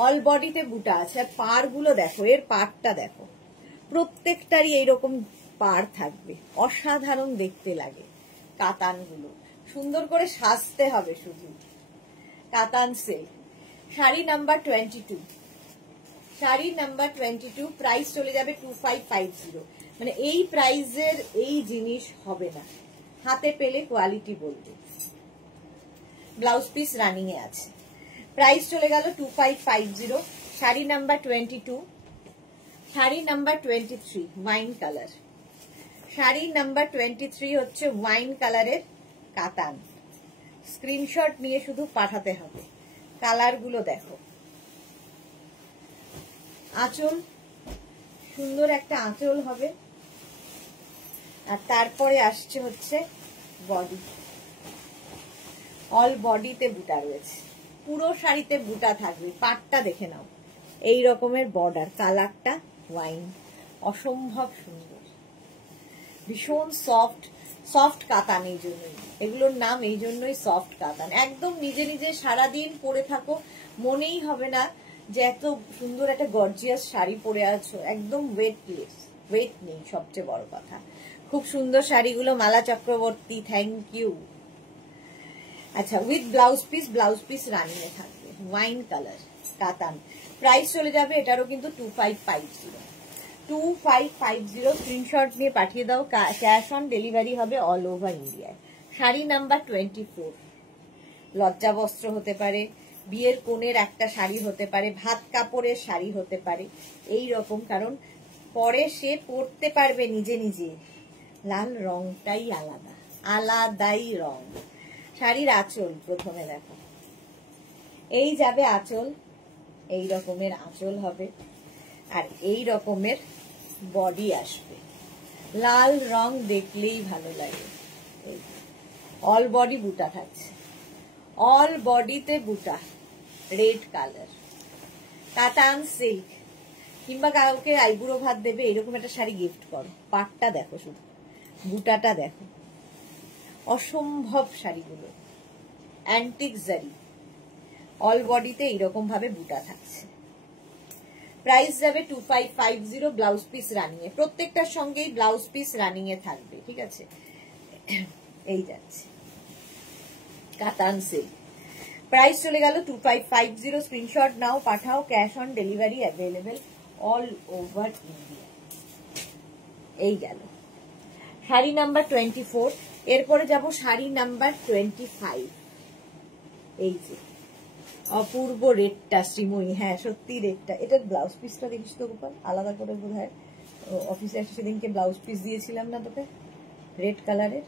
অল বডিতে বুটা আছে, আর পাড় গুলো দেখো, এর পাড়টা দেখো, প্রত্যেকটারই এইরকম পাড় থাকবে। অসাধারণ দেখতে লাগে কাতানগুলো, সুন্দর করে সাজতে হবে শুধু। কাতান silk. Sari number 22। Sari number 22। Price চলে যাবে 2550। মানে এই প্রাইসের এই জিনিস হবে না, হাতে পেলে কোয়ালিটি বলবে। ব্লাউজ পিস রানিং এ আছে। প্রাইস চলে গেল 2550। Sari number 22। Sari number 23 wine colour. Sari number 23 হচ্ছে ওয়াইন কালারের কাতান। স্ক্রিনশট নিয়ে শুধু পাঠাতে হবে। কালারগুলো দেখো। আঁচল, সুন্দর একটা আঁচল হবে, আর তারপরে আসছে হচ্ছে বডি। অল বডিতে বুটা রয়েছে, পুরো শাড়িতে বুটা থাকবে। পাটটা দেখে নাও, এই রকমের বর্ডার, কালারটা ওয়াইন, অসম্ভব সুন্দর, ভীষণ সফট। সফট কাতান, এই জন্যই এগুলোর নাম, এই জন্যই সফট কাতান। একদম নিজে নিজে সারাদিন পরে থাকো, মনেই হবে না যে এত সুন্দর একটা গর্জিয়াস শাড়ি পরে আছো। একদম ওয়েটলেস, ওয়েট নেই, সবচেয়ে বড় কথা। খুব সুন্দর শাড়িগুলো। Mala Chakraborty, thank you. আচ্ছা, with blouse piece, blouse piece running এ থাকবে। ওয়াইন কালার কাতান। প্রাইস চলে যাবে এটারও কিন্তু 2550। 2550। স্ক্রিনশট নিয়ে পাঠিয়ে দাও, ক্যাশ অন ডেলিভারি হবে অল ওভার ইন্ডিয়ায়। শাড়ি নাম্বার 24। লজ্জা বস্ত্র হতে পারে, বিয়ের কোণের একটা শাড়ি হতে পারে, ভাত কাপড়ের শাড়ি হতে পারে, এই রকম। কারণ পরে সে পরতে পারবে নিজে নিজে। লাল রংটাই আলাদা, আলাদাই রং। শাড়ির আঁচল প্রথমে দেখো, এই যাবে আঁচল, এই রকমের আঁচল হবে, আর এই রকমের বডি আসবে। লাল রং দেখলেই ভালো লাগে। অল বডি বুটা থাকছে, অল বডিতে বুটা, রেড কালার কাতান সিল্ক। কিংবা কাউকে আইবুড়ো ভাত দেবে, এরকম একটা শাড়ি গিফট করো। পাটটা দেখো, শুধু বুটাটা দেখো, অসম্ভব শাড়িগুলো। অ্যান্টিক জারি, অল বডিতে এইরকম ভাবে বুটা থাকছে। প্রাইস যাবে 2550। ব্লাউজ পিস রানিং এ, প্রত্যেকটার সঙ্গেই ব্লাউজ পিস রানিং এ থাকবে, ঠিক আছে। এই যাচ্ছে কাতান সিল্ক। প্রাইস চলে গেল 2550। স্ক্রিনশট নাও, পাঠাও, cash on delivery available all over India. এই গেল শাড়ি নাম্বার 24। এরপরে যাব শাড়ি নাম্বার 25। এই যে অপূর্ব রেডটা, শ্রীময়ী। হ্যাঁ সত্যি রেডটা। এটার ব্লাউজ পিসটা দেখিস তো গোপাল, আলাদা করে বোধ হয় অফিসে এসে সেদিনকে ব্লাউজ পিস দিয়েছিলাম না তোকে, রেড কালারের।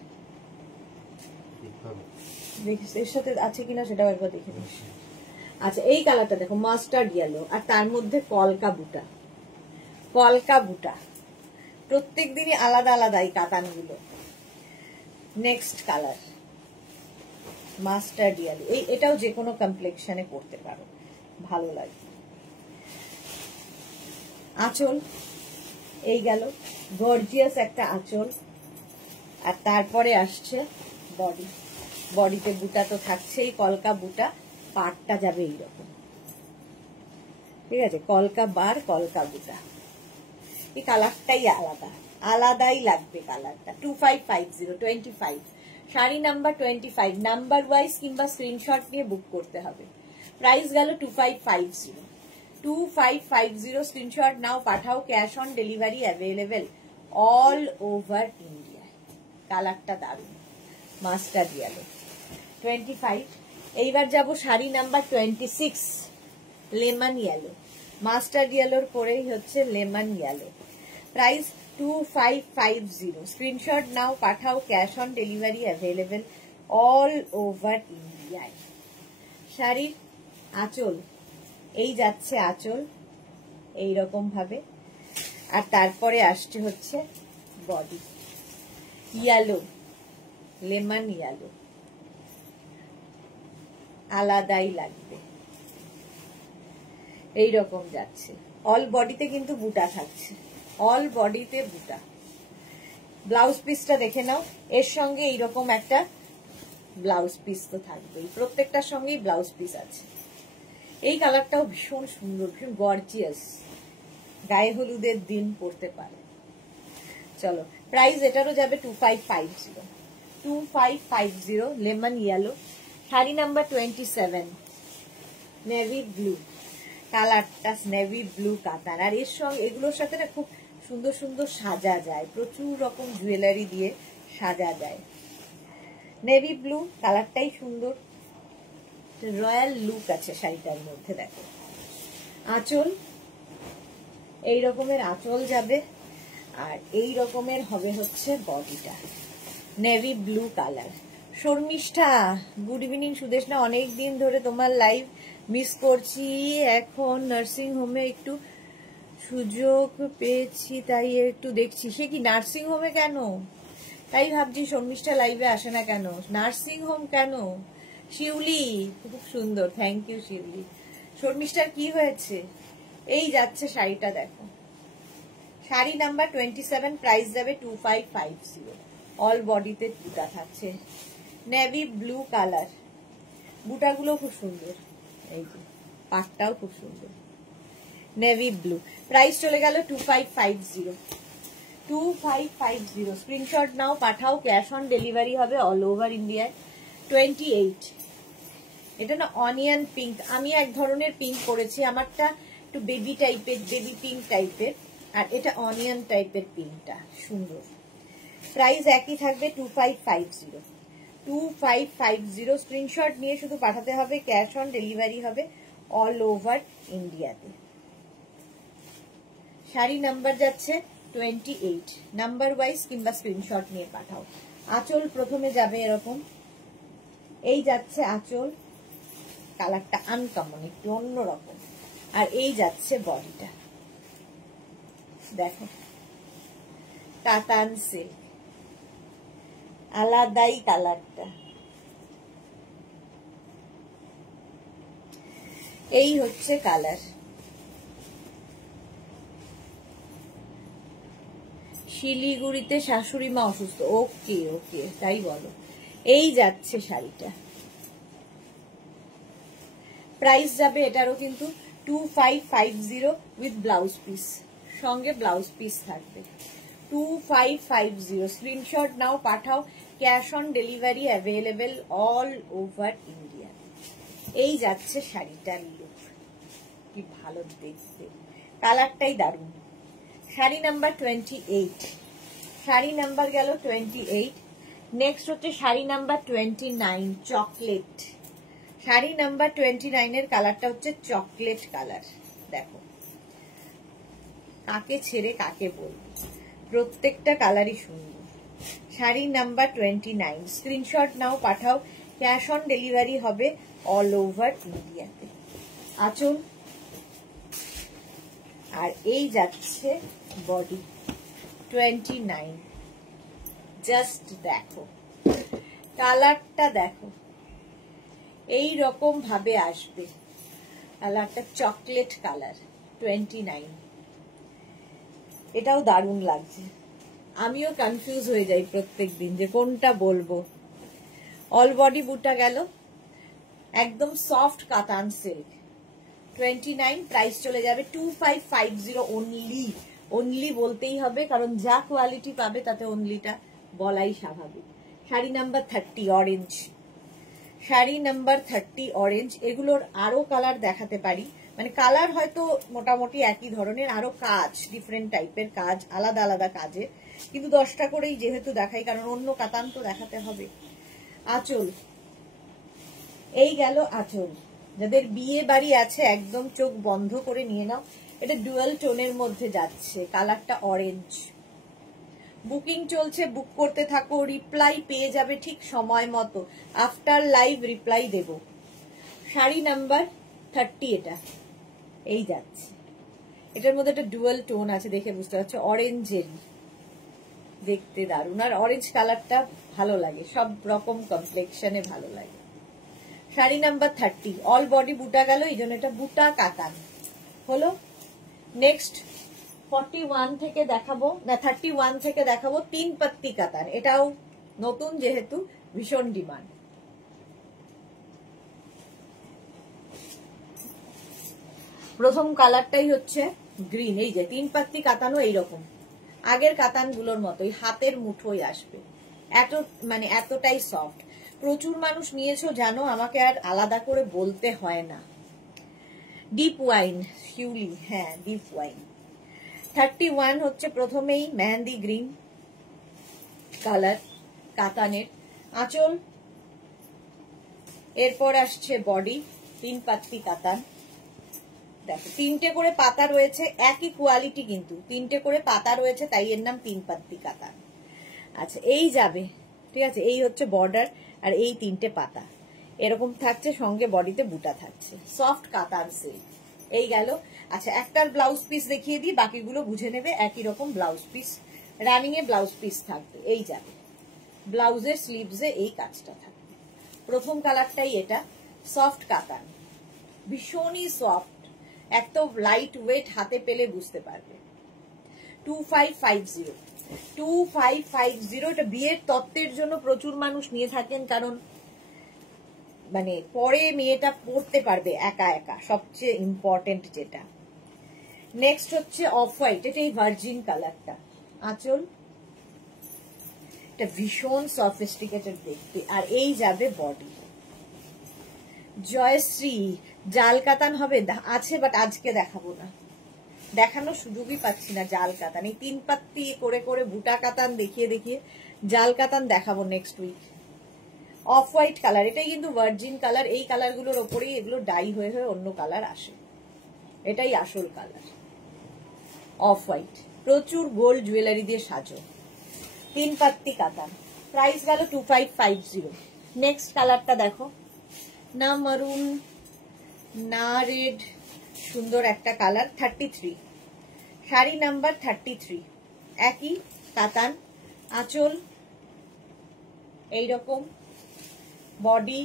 দেখিস এর সাথে আছে কিনা সেটাও একবার দেখে নিস। আচ্ছা এই কালারটা দেখো, মাস্টার্ড ইয়েলো, আর তার মধ্যে কলকা বুটা। কলকা বুটা প্রত্যেক দিনই আলাদা আলাদা এই কাতানগুলো। নেক্সট কালার মাস্টার্ড ইয়েলো, এটাও যে কোনো কমপ্লেক্সনে পড়তে পারো, ভালো লাগে। আঁচল এই গেল, গর্জিয়াস একটা আঁচল, আর তারপরে আসছে বডি। বডিতে বুটা তো থাকছেই, কলকা বুটা, পাটটা যাবে এইরকম, ঠিক আছে, কলকা বার কলকা বুটা। এই কালারটাই আলাদা, আলাদাই লাগবে কালারটা। 2550 25, শাড়ি নাম্বার 25, নাম্বার ওয়াইজ কিংবা স্ক্রিনশট নিয়ে বুক করতে হবে। প্রাইস গেল 2550, 2550, স্ক্রিনশট নাও পাঠাও, cash on delivery available all over India. কালারটা দারুণ, মাস্টার্ড ইয়েলো 25। এইবার যাব sari number 26, lemon yellow. Mustard ইয়েলোর পরেই হচ্ছে লেমন ইয়েলো। প্রাইস 2550, স্ক্রিনশট নাও পাঠাও, cash on delivery available all over ইন্ডিয়ায়। শাড়ির আঁচল এই যাচ্ছে, আঁচল এইরকম ভাবে, আর তারপরে আসছে হচ্ছে বডি ইয়েলো, লেমন ইয়েলো, আলাদাই লাগবে, এইরকম যাচ্ছে। অল বডিতে কিন্তু বুটা থাকছে, অল বডিতে বুটা। ব্লাউজ পিসটা দেখে নাও, এর সঙ্গে এইরকম একটা ব্লাউজ পিস তো থাকবেই, প্রত্যেকটার সঙ্গেই ব্লাউজ পিস আছে। এই কালারটাও ভীষণ সুন্দর, ভীষণ গর্জিয়াস, গায়ে হলুদের দিন পরতে পারে। চলো প্রাইস এটারও যাবে 2550, 2550, lemon yellow. Sari number 27, navy blue কালারটা, নেভি ব্লু কাতান, আর এর সঙ্গে এগুলোর সাথে না খুব সুন্দর সুন্দর সাজা যায়, প্রচুর রকম জুয়েলারি দিয়ে সাজা যায়। নেভি ব্লু কালারটাই সুন্দর, রয়্যাল লুক আছে শাড়িটার মধ্যে। দেখো আঁচল এই রকমের আঁচল যাবে, আর এই রকমের হবে হচ্ছে বডিটা, navy blue colour. Sharmistha good evening. Sudeshna অনেক দিন ধরে তোমার লাইভ মিস করছি, এখন নার্সিং হোমে একটু সুযোগ পেয়েছি তাই একটু দেখছি। সে কি নার্সিং হোমে কেন? তাই ভাবছি শর্মিষ্ঠা লাইভে আসে না কেন, নার্সিং হোম কেন? শিউলি খুব সুন্দর, থ্যাংক ইউ শিউলি। শর্মিষ্ঠার কি হয়েছে? এই যাচ্ছে শাড়িটা দেখো, শাড়ি নাম্বার 27, প্রাইস যাবে 2550, অল বডিতে বুটা থাকছে, নেভি ব্লু কালার, বুটাগুলো খুব সুন্দর, এই যে পাটটাও খুব সুন্দর, নেভি ব্লু। প্রাইস চলে গেল 2550, 2550, স্ক্রিনশট নাও পাঠাও, ক্যাশ অন ডেলিভারি হবে অল ওভার ইন্ডিয়ায়। 28, এটা না অনিয়ন পিঙ্ক, আমি এক ধরনের পিঙ্ক করেছি, আমারটা একটু বেবি টাইপের, বেবি পিঙ্ক টাইপের, আর এটা অনিয়ন টাইপের পিঙ্কটা সুন্দর। প্রাইস একই থাকবে 2550, 2550, স্ক্রিনশট নিয়ে শুধু পাঠাতে হবে, ক্যাশ অন ডেলিভারি হবে অল ওভার ইন্ডিয়াতে। শাড়ি নাম্বার যাচ্ছে 28, নাম্বার ওয়াইজ কিংবা স্ক্রিনশট নিয়ে পাঠাও। আঁচল প্রথমে যাবে এরকম, এই যাচ্ছে আঁচল, কালারটা আনকমন, একটু অন্যরকম, আর এই যাচ্ছে বডিটা, দেখো কাতান সিল্ক, আলাদাই কালারটা। এই হচ্ছে কালার। শিলিগুড়িতে শাশুড়ি মা অসুস্থ, ওকে ওকে তাই বলো। এই যাচ্ছে শাড়িটা, প্রাইস যাবে এটারও কিন্তু 2550 উইথ ব্লাউজ পিস, সঙ্গে ব্লাউজ পিস থাকবে। 2550, স্ক্রিনশট নাও পাঠাও, cash on delivery available all over India. এই যাচ্ছে শাড়িটার লুক, কি ভালো দেখতে, কালারটাই দারুণ। শাড়ি নাম্বার 28, শাড়ি নাম্বার গেল 28। নেক্সট হচ্ছে sari number 29, chocolate. Sari number 29 এর কালারটা হচ্ছে চকলেট কালার। দেখো কাকে ছেড়ে কাকে বলবো, প্রত্যেকটা কালারই সুন্দর। শাড়ি নাম্বার 29, স্ক্রিনশট নাও পাঠাও, ক্যাশ অন ডেলিভারি হবে অল ওভার ইন্ডিয়াতে। আঁচল, আর এই যাচ্ছে বডি 29। জাস্ট দেখো কালারটা, দেখো এই রকম ভাবে আসবে কালারটা, চকলেট কালার 29। এটাও দারুণ লাগছে, আমিও কনফিউজ হয়ে যাই প্রত্যেক দিন যে কোনটা বলবো। অল বডি বুটা গেল, একদম সফট কাতান সিল্ক 29, প্রাইস চলে যাবে 2550 অনলি। অনলি বলতেই হবে, কারণ যা কোয়ালিটি পাবে তাতে অনলিটা বলাই স্বাভাবিক। Sari number 30 orange, sari number 30 orange. এগুলোর আরো কালার দেখাতে পারি, মানে কালার হয়তো মোটামুটি একই ধরনের, আরো কাজ ডিফারেন্ট টাইপের কাজ, আলাদা আলাদা কাজের, কিন্তু 10টা করেই যেহেতু দেখাই, কারণ অন্য কাতান তো দেখাতে হবে। আঁচল, এই গেল আঁচল। যাদের বিয়ে বাড়ি আছে একদম চোখ বন্ধ করে নিয়ে নাও, এটা ডুয়াল টোনের মধ্যে যাচ্ছে, কালারটা অরেঞ্জ। বুকিং চলছে, বুক করতে থাকো, রিপ্লাই পেয়ে যাবে ঠিক সময় মতো, আফটার লাইভ রিপ্লাই দেব। শাড়ি নাম্বার 30 এটা, এই যাচ্ছে। এটার মধ্যে একটা ডুয়াল টোন আছে, দেখে বুঝতে পারছো, অরেঞ্জের, দেখতে দারুণ। আর অরেঞ্জ কালারটা ভালো লাগে, সব রকম কমপ্লেক্সনে ভালো লাগে। শাড়ি নাম্বার 30 অল বডি বুটা গেল, এই জন্য এটা বুটা কাতান হলো। নেক্সট 41 থেকে দেখাবো, না 31 থেকে দেখাবো 3 পাত্তি কাতান। এটাও নতুন, যেহেতু ভীষণ ডিমান্ড। প্রথম কালারটাই হচ্ছে গ্রিন, এই যে 3 পাত্তি কাতানও এইরকম আগের কাতানগুলোর মতোই হাতের মুঠোই আসবে, মানে এতটাই সফট। প্রচুর মানুষ নিয়েছো জানো, আমাকে আর আলাদা করে বলতে হয় না। ডিপ ওয়াইন শিউলি, হ্যাঁ ডিপ ওয়াইন। 31 হচ্ছে প্রথমেই মেহেন্দি গ্রিন কালার কাতানের। আঁচল, এরপর আসছে বডি 3 পাত্তি কাতান। দেখো 3টে করে পাতা রয়েছে, একই কোয়ালিটি কিন্তু 3টে করে পাতা রয়েছে, তাই এর নাম 3 পাত্তি কাতান। আচ্ছা এই যাবে, ঠিক আছে, এই হচ্ছে বর্ডার, আর এই 3টে পাতা এরকম থাকছে, সঙ্গে বডিতে বুটা থাকছে, সফট কাতান সিল্ক। এই গেল। আচ্ছা একটার ব্লাউজ পিস দেখিয়ে দিই, বাকিগুলো বুঝে নেবে। একই রকম ব্লাউজ পিস, রানিং এ ব্লাউজ পিস থাকবে, এই যাবে। ব্লাউজের স্লিভসে এই কাজটা থাকবে। প্রথম কালারটাই এটা, সফট কাতান, ভীষণই সফট, এত লাইট ওয়েট, হাতে পেলে বুঝতে পারবে। 2550 2550। এটা বিয়ের তত্ত্বের জন্য প্রচুর মানুষ নিয়ে থাকেন, কারণ মানে পরে মেয়েটা পড়তে পারবে একা একা, সবচেয়ে ইম্পর্টেন্ট যেটা। নেক্সট হচ্ছে অফ হোয়াইট, এটা এই ভার্জিন কালারটা। আঁচল, এটা ভীষণ সফিস্টিকেটেড দেখতে, আর এই যাবে বডি। জয়শ্রী, জাল কাতান হবে আছে, বাট আজকে দেখাবো না, দেখানোর সুযোগই পাচ্ছি না জাল কাতান। এই 3 পাত্তি করে করে বুটা কাতান দেখিয়ে দেখিয়ে জাল কাতান দেখাবো next week. Off white colour, এটাই কিন্তু ভার্জিন কালার, এই কালারগুলোর ওপরেই এগুলো ডাই হয়ে হয়ে অন্য কালার আসে, এটাই আসল কালার। অফ হোয়াইট, প্রচুর গোল্ড জুয়েলারি দিয়ে সাজো, 3 পাত্তি কাতান। প্রাইস গেল 2550। নেক্সট কালারটা দেখো, না মারুন না রেড, সুন্দর একটা কালার 33। শাড়ি নাম্বার 33, একই কাতান। আঁচল এইরকম, বডি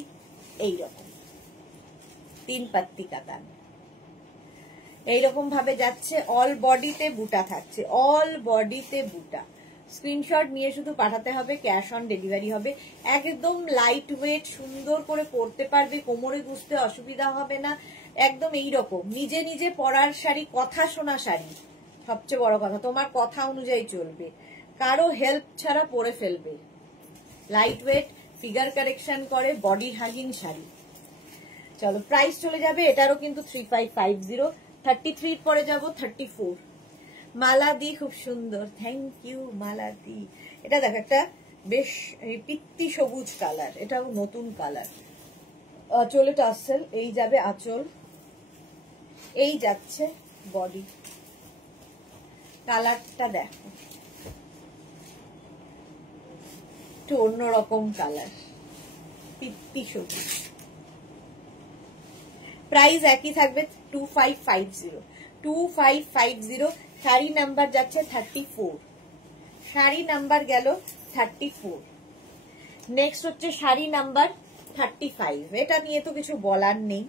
এইরকম, 3 পাত্তি কাতান এইরকম ভাবে যাচ্ছে। অল বডিতে বুটা থাকছে, অল বডিতে বুটা। স্ক্রিনশট নিয়ে শুধু পাঠাতে হবে, ক্যাশ অন ডেলিভারি হবে। একদম লাইট ওয়েট, সুন্দর করে পরতে পারবে, কোমরে গুজতে অসুবিধা হবে না। একদম এইরকম নিজে নিজে পরার শাড়ি, কথা শোনা শাড়ি, সবচেয়ে বড় কথা, তোমার কথা অনুযায়ী চলবে, কারো হেল্প ছাড়া পরে ফেলবে। লাইট ওয়েট, ফিগার কারেকশন করে, বডি হাগিং শাড়ি। চলো প্রাইস চলে যাবে এটারও কিন্তু 3550। 33 পরে যাব 34। মালাদি খুব সুন্দর, থ্যাংক ইউ মালাদি। এটা দেখ একটা বেশ পিত্তি সবুজ কালার, এটাও নতুন কালার। আঁচলে টাসেল, এই যাবে আঁচল, এই যাচ্ছে বডি। কালারটা দেখো, একটু অন্যরকম কালার, পিত্তি সবুজ। প্রাইস একই থাকবে 2550। 2550। শাড়ি নাম্বার যাচ্ছে 34। শাড়ি নাম্বার গেল 34। নেক্সট হচ্ছে শাড়ি নাম্বার 35। এটা নিয়ে তো কিছু বলার নেই।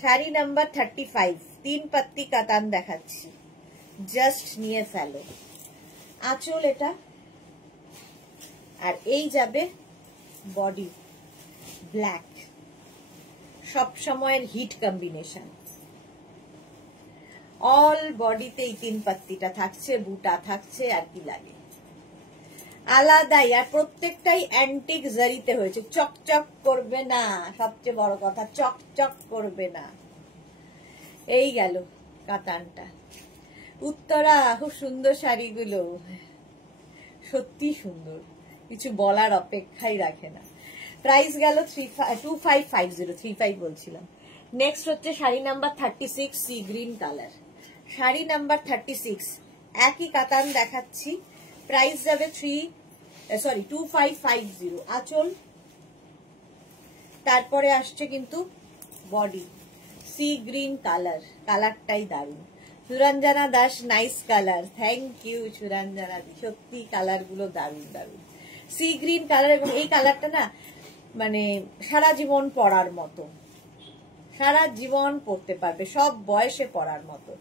শাড়ি নাম্বার 35 3 পাত্তি কাতান দেখাচ্ছি, জাস্ট নিয়ে ফেলো। আঁচল এটা, আর এই যাবে বডি ব্ল্যাক, সব সময়ের হিট কম্বিনেশন। অল বডিতে এই 3 পাত্তিটা থাকছে, বুটা থাকছে, আর কি লাগে। আলাদাই, আর প্রত্যেকটাই অ্যান্টিক জারিতে হয়েছে, চকচক করবে না, সবচেয়ে বড় কথা চকচক করবে না। এই গেল কাতানটা। উত্তরা, খুব সুন্দর শাড়িগুলো, সত্যি সুন্দর, কিছু বলার অপেক্ষাই রাখে না। প্রাইস গেল 2550, 35 বলছিলাম। নেক্সট হচ্ছে sari number 36 sea green colour. Sari number 36 একই কাতান দেখাচ্ছি, প্রাইস যাবে 2550। আঁচল, তারপরে আসছে কিন্তু বডি সি গ্রিন কালার, কালারটাই দারুণ। Suranjana Das, nice colour, thank you Suranjana di, সত্যি কালার গুলো দারুণ দারুণ। সি গ্রিন কালার, এবং এই কালারটা না মানে সারা জীবন পরার মতো, সারা জীবন পরতে পারবে, সব বয়সে পরার মতো।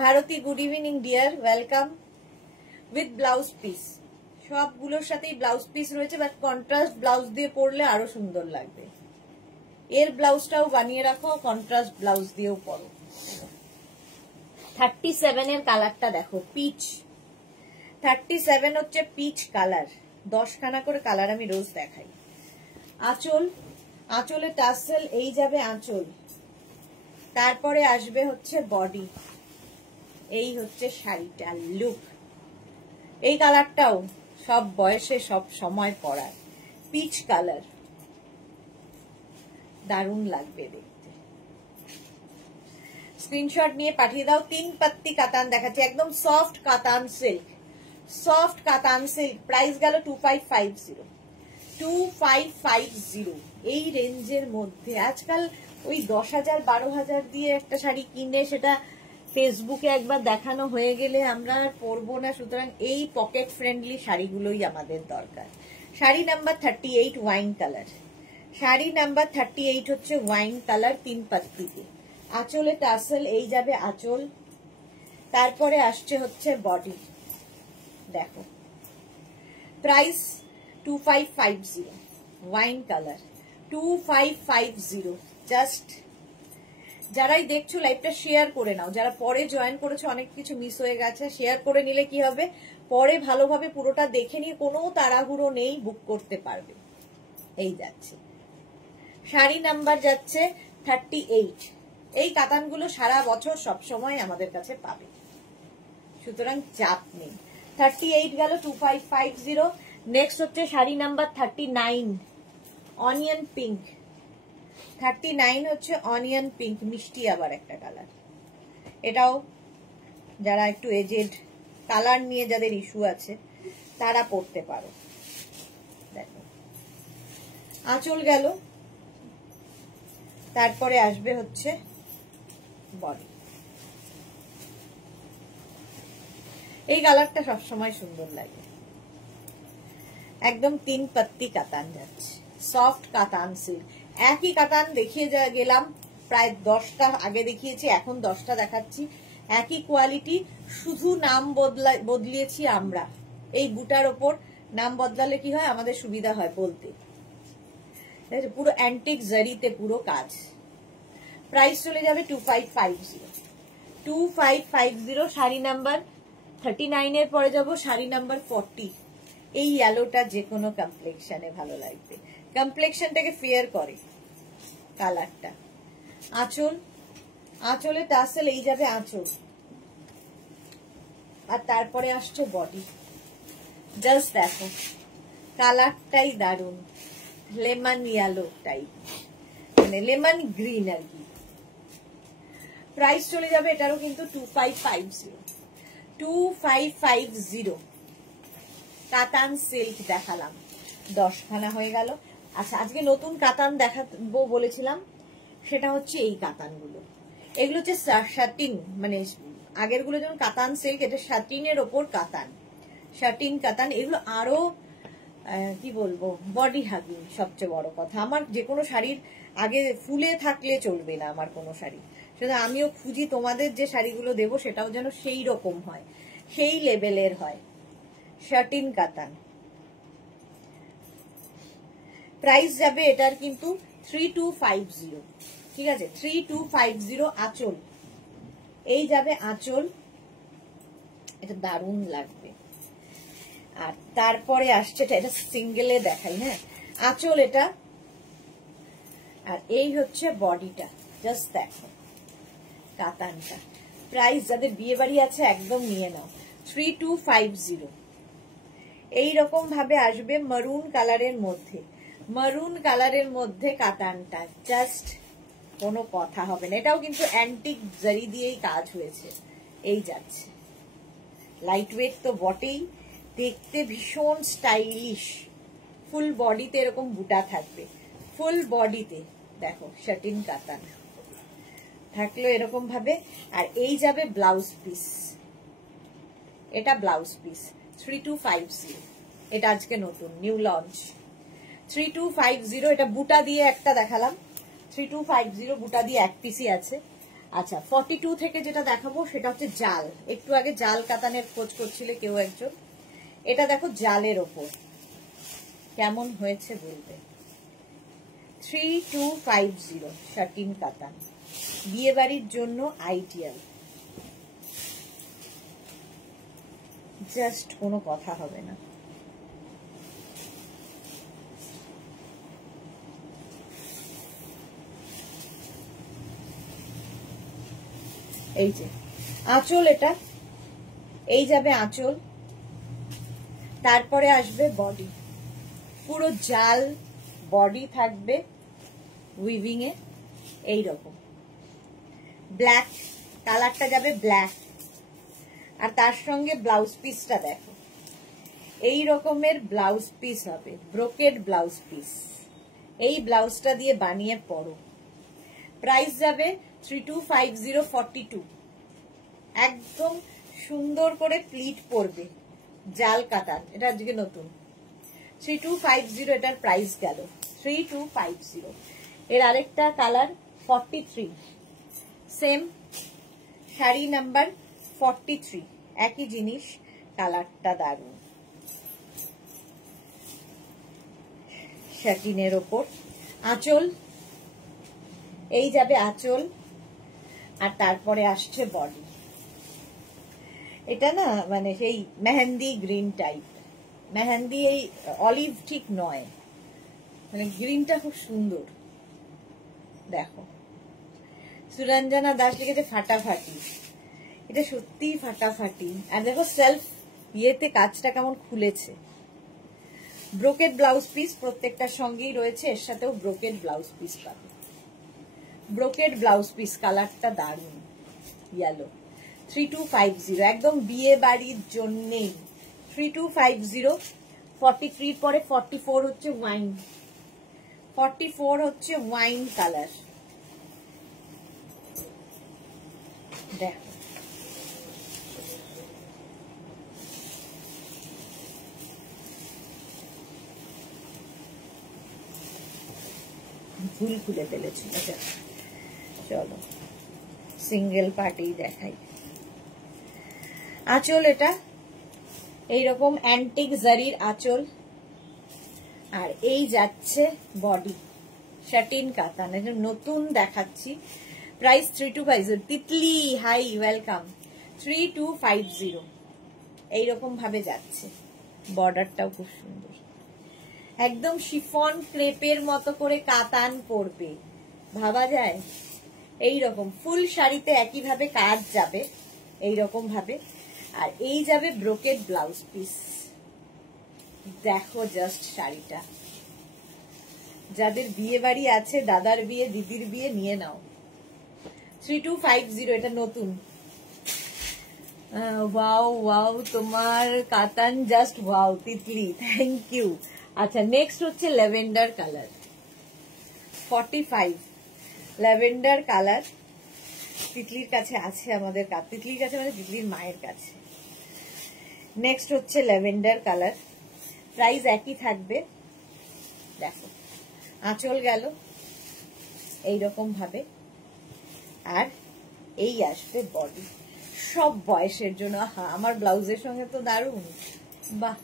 Bharati, good evening dear, welcome. With blouse piece, সবগুলোর সাথেই ব্লাউজ পিস রয়েছে, বাট কন্ট্রাস্ট ব্লাউজ দিয়ে পরলে আরো সুন্দর লাগবে। এর ব্লাউজটাও বানিয়ে রাখো, কন্ট্রাস্ট ব্লাউজ দিয়েও পরো। 37 এর কালারটা দেখো, পিচ। 37 হচ্ছে পিচ কালার, 10 খানা করে কালার আমি রোজ দেখাই। আঁচল, আঁচলে টাসেল, এই যাবে আঁচল, তারপরে আসবে হচ্ছে বডি, এই হচ্ছে শাড়িটা লুক। এই কালারটাও সব বয়সে সব সময় পরার, পিচ কালার, দারুণ লাগবে দেখতে। স্ক্রিনশট নিয়ে পাঠিয়ে দাও। 3 পাত্তি কাতান দেখাচ্ছে, একদম সফট কাতান সিল্ক, সফট কাতান সিল্ক। প্রাইস গেল 2550। 2550 এই রেঞ্জের মধ্যে। আজকাল ওই 10,000 12,000 দিয়ে একটা শাড়ি কিনে সেটা ফেসবুকে একবার দেখানো হয়ে গেলে আমরা আর পরবো না, সুতরাং এই পকেট ফ্রেন্ডলি শাড়িগুলোই আমাদের দরকার। Sari number 38 wine colour. Sari number 38 হচ্ছে ওয়াইন কালার, 3 পাত্তিতে। আঁচলে টাসেল, এই যাবে আঁচল, তারপরে আসছে হচ্ছে বডি, দেখো। Price 2550, wine colour 2550। জাস্ট যারাই দেখছো লাইভটা শেয়ার করে নাও, যারা পরে জয়েন করেছো অনেক কিছু মিস হয়ে গেছে, শেয়ার করে নিলে কি হবে, পরে ভালোভাবে পুরোটা দেখে নিয়ে কোনো তাড়াহুড়ো নেই, বুক করতে পারবে। এই যাচ্ছে শাড়ি নাম্বার যাচ্ছে 38। এই কাতানগুলো সারা বছর সব সময় আমাদের কাছে পাবে, সুতরাং চাপ নেই। 38 গেল 2550। নেক্সট হচ্ছে শাড়ি নাম্বার 39 অনিয়ন পিঙ্ক। 39 হচ্ছে অনিয়ন পিঙ্ক, মিষ্টি আবার একটা কালার। এটাও যারা একটু এজেড, কালার নিয়ে যাদের ইস্যু আছে তারা পরতে পারো। দেখো আঁচল গেল, তারপরে আসবে হচ্ছে বডি। এই কালারটা সবসময় সুন্দর লাগে, একদম 3 পাত্তি কাতান যাচ্ছে, সফট কাতান সিল্ক। একই কাতান দেখিয়ে গেলাম, প্রায় 10টা আগে দেখিয়েছি, এখন 10টা দেখাচ্ছি। একই কোয়ালিটি, শুধু নাম বদলিয়েছি আমরা। এই বুটার ওপর নাম বদলালে কি হয়, আমাদের সুবিধা হয় বলতে। পুরো অ্যান্টিক জারিতে পুরো কাজ। প্রাইস চলে যাবে 2550। 2550। শাড়ি নাম্বার 39 এর পরে যাব শাড়ি নাম্বার 40। এই ইয়েলোটা যে কোনো কমপ্লেক্সনে ভালো লাগবে, কমপ্লেক্সনটাকে ফেয়ার করে কালারটা। আঁচল, আঁচলে টাসেল, এই যাবে আঁচল, আর তারপরে আসছে বডি। জাস্ট দেখো কালারটাই দারুন, লেমন ইয়েলো টাইপ, মানে লেমন গ্রিন আর কি। প্রাইস চলে যাবে এটারও কিন্তু 2550। 2550 কাতান সিল্ক দেখালাম, 10 খানা হয়ে গেল। আচ্ছা, আজকে নতুন কাতান দেখাবো বলেছিলাম, সেটা হচ্ছে এই কাতানগুলো। এগুলো হচ্ছে শাটিন, মানে আগের গুলো যেমন কাতান সিল্ক, এটা শাটিনের ওপর কাতান, শাটিন কাতান। এগুলো আরো কি বলবো, বডি হাগিং। সবচেয়ে বড় কথা, আমার যে কোনো শাড়ির আগে ফুলে থাকলে চলবে না আমার কোনো শাড়ি। সেটা আমিও খুঁজি তোমাদের যে শাড়িগুলো দেবো সেটাও যেন সেই রকম হয়, সেই লেভেলের হয়। শাটিন কাতান, প্রাইস যাবে এটার কিন্তু 3250। ঠিক আছে, 3250 আঁচল। এই যাবে আঁচল, এটা দারুণ লাগবে। আর তারপরে আসছে এটা সিঙ্গেলে দেখাই, হ্যাঁ, আঁচল এটা। আর এই হচ্ছে বডিটা, জাস্ট দেখো কাতানটা। প্রাইস যাদের বিয়ে বাড়ি আছে একদম নিয়ে নাও, 3250। এইরকম ভাবে আসবে মারুন কালারের মধ্যে, মারুন কালারের মধ্যে কাতানটা, জাস্ট কোনো কথা হবে না। এটাও কিন্তু অ্যান্টিক জারি দিয়েই কাজ হয়েছে। এই যাচ্ছে, লাইট ওয়েট তো বটেই, দেখতে ভীষণ স্টাইলিশ। ফুল বডিতে এরকম বুটা থাকবে, ফুল বডিতে দেখো শাটিন কাতান থাকলো এরকম ভাবে। আর এই যাবে ব্লাউজ পিস, এটা ব্লাউজ পিস 3250। এটা আজকে নতুন নিউ লঞ্চ 3250। এটা বুটা দিয়ে একটা দেখালাম, 3250 বুটা দিয়ে এক পিসই আছে। আচ্ছা, 42 থেকে যেটা দেখাবো সেটা হচ্ছে জাল। একটু আগে জাল কাতানের খোঁজ করছিলে কেউ একজন, এটা দেখো জালের ওপর কেমন হয়েছে বলবে। 3250 শাটিন কাতান, বিয়ে বাড়ির জন্য আইডিয়াল, জাস্ট কোনো কথা হবে না। এই যে আঁচল, এটা এই যাবে আঁচল। তারপরে আসবে বডি, পুরো জাল বডি থাকবে উইভিং এ এইরকম। ব্ল্যাক কালারটা যাবে ব্ল্যাক, আর তার সঙ্গে ব্লাউজ পিসটা দেখো এই রকমের ব্লাউজ পিস হবে, ব্রোকেড ব্লাউজ পিস। এই ব্লাউজটা দিয়ে বানিয়ে পরো। প্রাইস যাবে 3250, 42। একদম সুন্দর করে প্লিট পরবে, জাল কাতান। এটা আজকে নতুন 3250, এটার প্রাইস গেল 3250। এর আরেকটা কালার 43, সেম শাড়ি নাম্বার 43, একই জিনিস, কালারটা দারুণ। শাটিনের ওপর আঁচল, এই যাবে আঁচল। আর তারপরে আসছে বডি। এটা না মানে সেই মেহেন্দি গ্রিন টাইপ, মেহেন্দি এই অলিভ ঠিক নয়, মানে গ্রিনটা খুব সুন্দর। দেখো সুরঞ্জনা দাস লিখেছে ফাটাফাটি, এটা সত্যি ফাটাফাটি। আর দেখো সেলফ ইয়েতে কাজটা কেমন খুলেছে। ব্রোকেড ব্লাউজ পিস প্রত্যেকটার সঙ্গেই রয়েছে, এর সাথেও ব্রোকেড ব্লাউজ পিস পাবে। ব্রোকেড ব্লাউজ পিস, কালারটা দারুণ ইয়েলো। 3250, একদম বিয়ে বাড়ির জন্যেই 3250। 43 পরে 44 হচ্ছে ওয়াইন, 44 হচ্ছে ওয়াইন কালার। দেখো ভুল খুলে ফেলেছি, চলো সিঙ্গেল পার্টি দেখাই। আঁচল এটা এইরকম অ্যান্টিক জারির আঁচল। আর এই যাচ্ছে বডি, শাটিন কাতান, নতুন দেখাচ্ছি। প্রাইস 3250। Titli hi welcome, 3250। এইরকম ভাবে যাচ্ছে, বর্ডারটাও খুব সুন্দর, একদম শিফন ক্রেপের মতো করে কাতান পড়বে, ভাবা যায়। এইরকম ফুল শাড়িতে একইভাবে কাজ যাবে এইরকম ভাবে। আর এই যাবে ব্রোকেড ব্লাউজ পিস। দেখো জাস্ট শাড়িটা, যাদের বিয়ে বাড়ি আছে, দাদার বিয়ে, দিদির বিয়ে, নিয়ে নাও। 3250, এটা নতুন। ওয়াও ওয়াও, তোমার কাতান just wow Titli, thank you. আচ্ছা, নেক্সট হচ্ছে ল্যাভেন্ডার কালার, 45 ল্যাভেন্ডার কালার। তিতলির কাছে আছে আমাদের, তিতলির কাছে মানে তিতলির মায়ের কাছে। নেক্সট হচ্ছে ল্যাভেন্ডার কালার, প্রাইস একই থাকবে। দেখো আঁচল গেল এইরকম ভাবে, আর এই আসবে বডি। সব বয়সের জন্য। আমার ব্লাউজের সঙ্গে তো দারুণ, বাহ,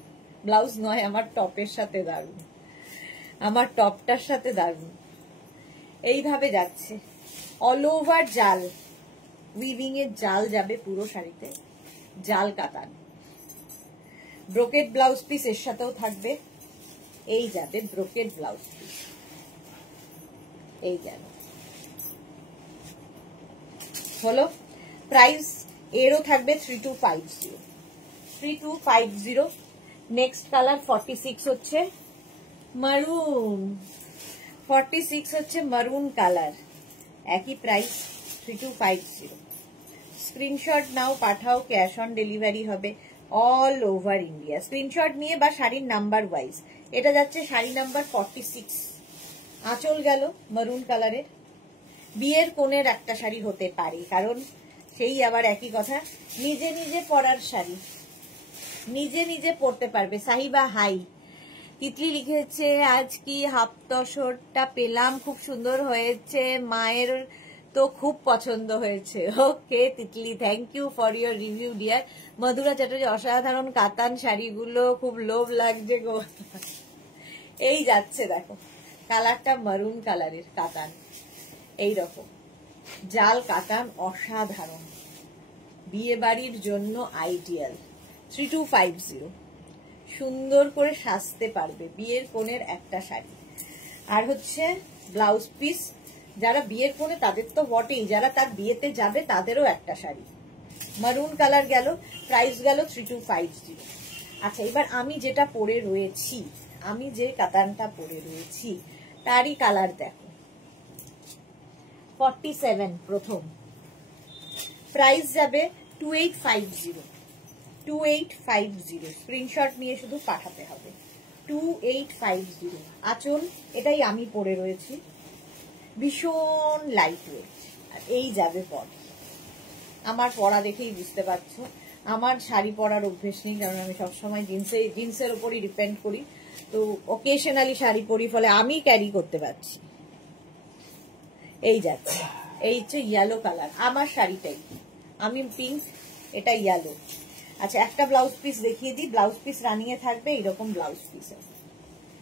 ব্লাউজ নয়, আমার টপের সাথে দারুণ, আমার টপটার সাথে দারুণ। এইভাবে যাচ্ছে অল ওভার জাল, উইভিং এর জাল যাবে পুরো শাড়িতে, জাল কাতান। ব্রোকেড ব্লাউজ পিস এর সাথেও থাকবে, এই যাবে ব্রোকেড ব্লাউজ পিস, এই গেল। হলো প্রাইস এরও থাকবে 3250, 3250। নেক্সট কালার 46 হচ্ছে মারুন, 46 হচ্ছে মারুন কালার, একই প্রাইস 3250। স্ক্রিনশট নাও, পাঠাও, ক্যাশ অন ডেলিভারি হবে অল ওভার ইন্ডিয়া। স্ক্রিনশট নিয়ে বা শাড়ির নাম্বার ওয়াইজ। এটা যাচ্ছে শাড়ি নাম্বার 46। আঁচল গেল মারুন কালারের। বিয়ের কোণের একটা শাড়ি হতে পারে, কারণ সেই আবার একই কথা, নিজে নিজে পরার শাড়ি, নিজে নিজে পরতে পারবে। সাহিবা হাই, তিতলি লিখেছে আজ কি হাফ তসরটা পেলাম, খুব সুন্দর হয়েছে, মায়ের তো খুব পছন্দ হয়েছে। Okay Titli, thank you for your review dear. Madhura Chatterjee, অসাধারণ কাতান শাড়িগুলো, খুব লোভ লাগছে গো। এই যাচ্ছে দেখো, কালারটা মারুন কালারের কাতান, এইরকম জাল কাতান, অসাধারণ, বিয়ে বাড়ির জন্য আইডিয়াল। 3250, সুন্দর করে সাজতে পারবে, বিয়ের কোণের একটা শাড়ি। আর হচ্ছে ব্লাউজ পিস, যারা বিয়ের কোণে তাদের তো বটেই, যারা তার বিয়েতে যাবে তাদেরও একটা শাড়ি। মারুন কালার গেল, প্রাইস গেল 3250। আচ্ছা, এবার আমি যেটা পরে রয়েছি, আমি যে কাতানটা পরে রয়েছি তারই কালার দেখো, 47 প্রথম, প্রাইস যাবে 2850, 2850। স্ক্রিনশট নিয়ে শুধু পাঠাতে হবে, 2850। আঁচল এটাই আমি পরে রয়েছি, ভীষণ লাইট ওয়েট, আর এই যাবে বডি। আমার পরা দেখেই বুঝতে পারছো আমার শাড়ি পরার অভ্যেস নেই, কারণ আমি সবসময় জিন্সের উপরই ডিপেন্ড করি, তো অকেশনালি শাড়ি পরি, ফলে আমি ক্যারি করতে পারছি। এই যাচ্ছে, এই হচ্ছে ইয়েলো কালার আমার শাড়িটাই, আমি পিঙ্ক, এটা ইয়েলো। আচ্ছা, একটা ব্লাউজ পিস দেখিয়ে দিই, ব্লাউজ পিস রানিয়ে থাকবে এইরকম ব্লাউজ পিস,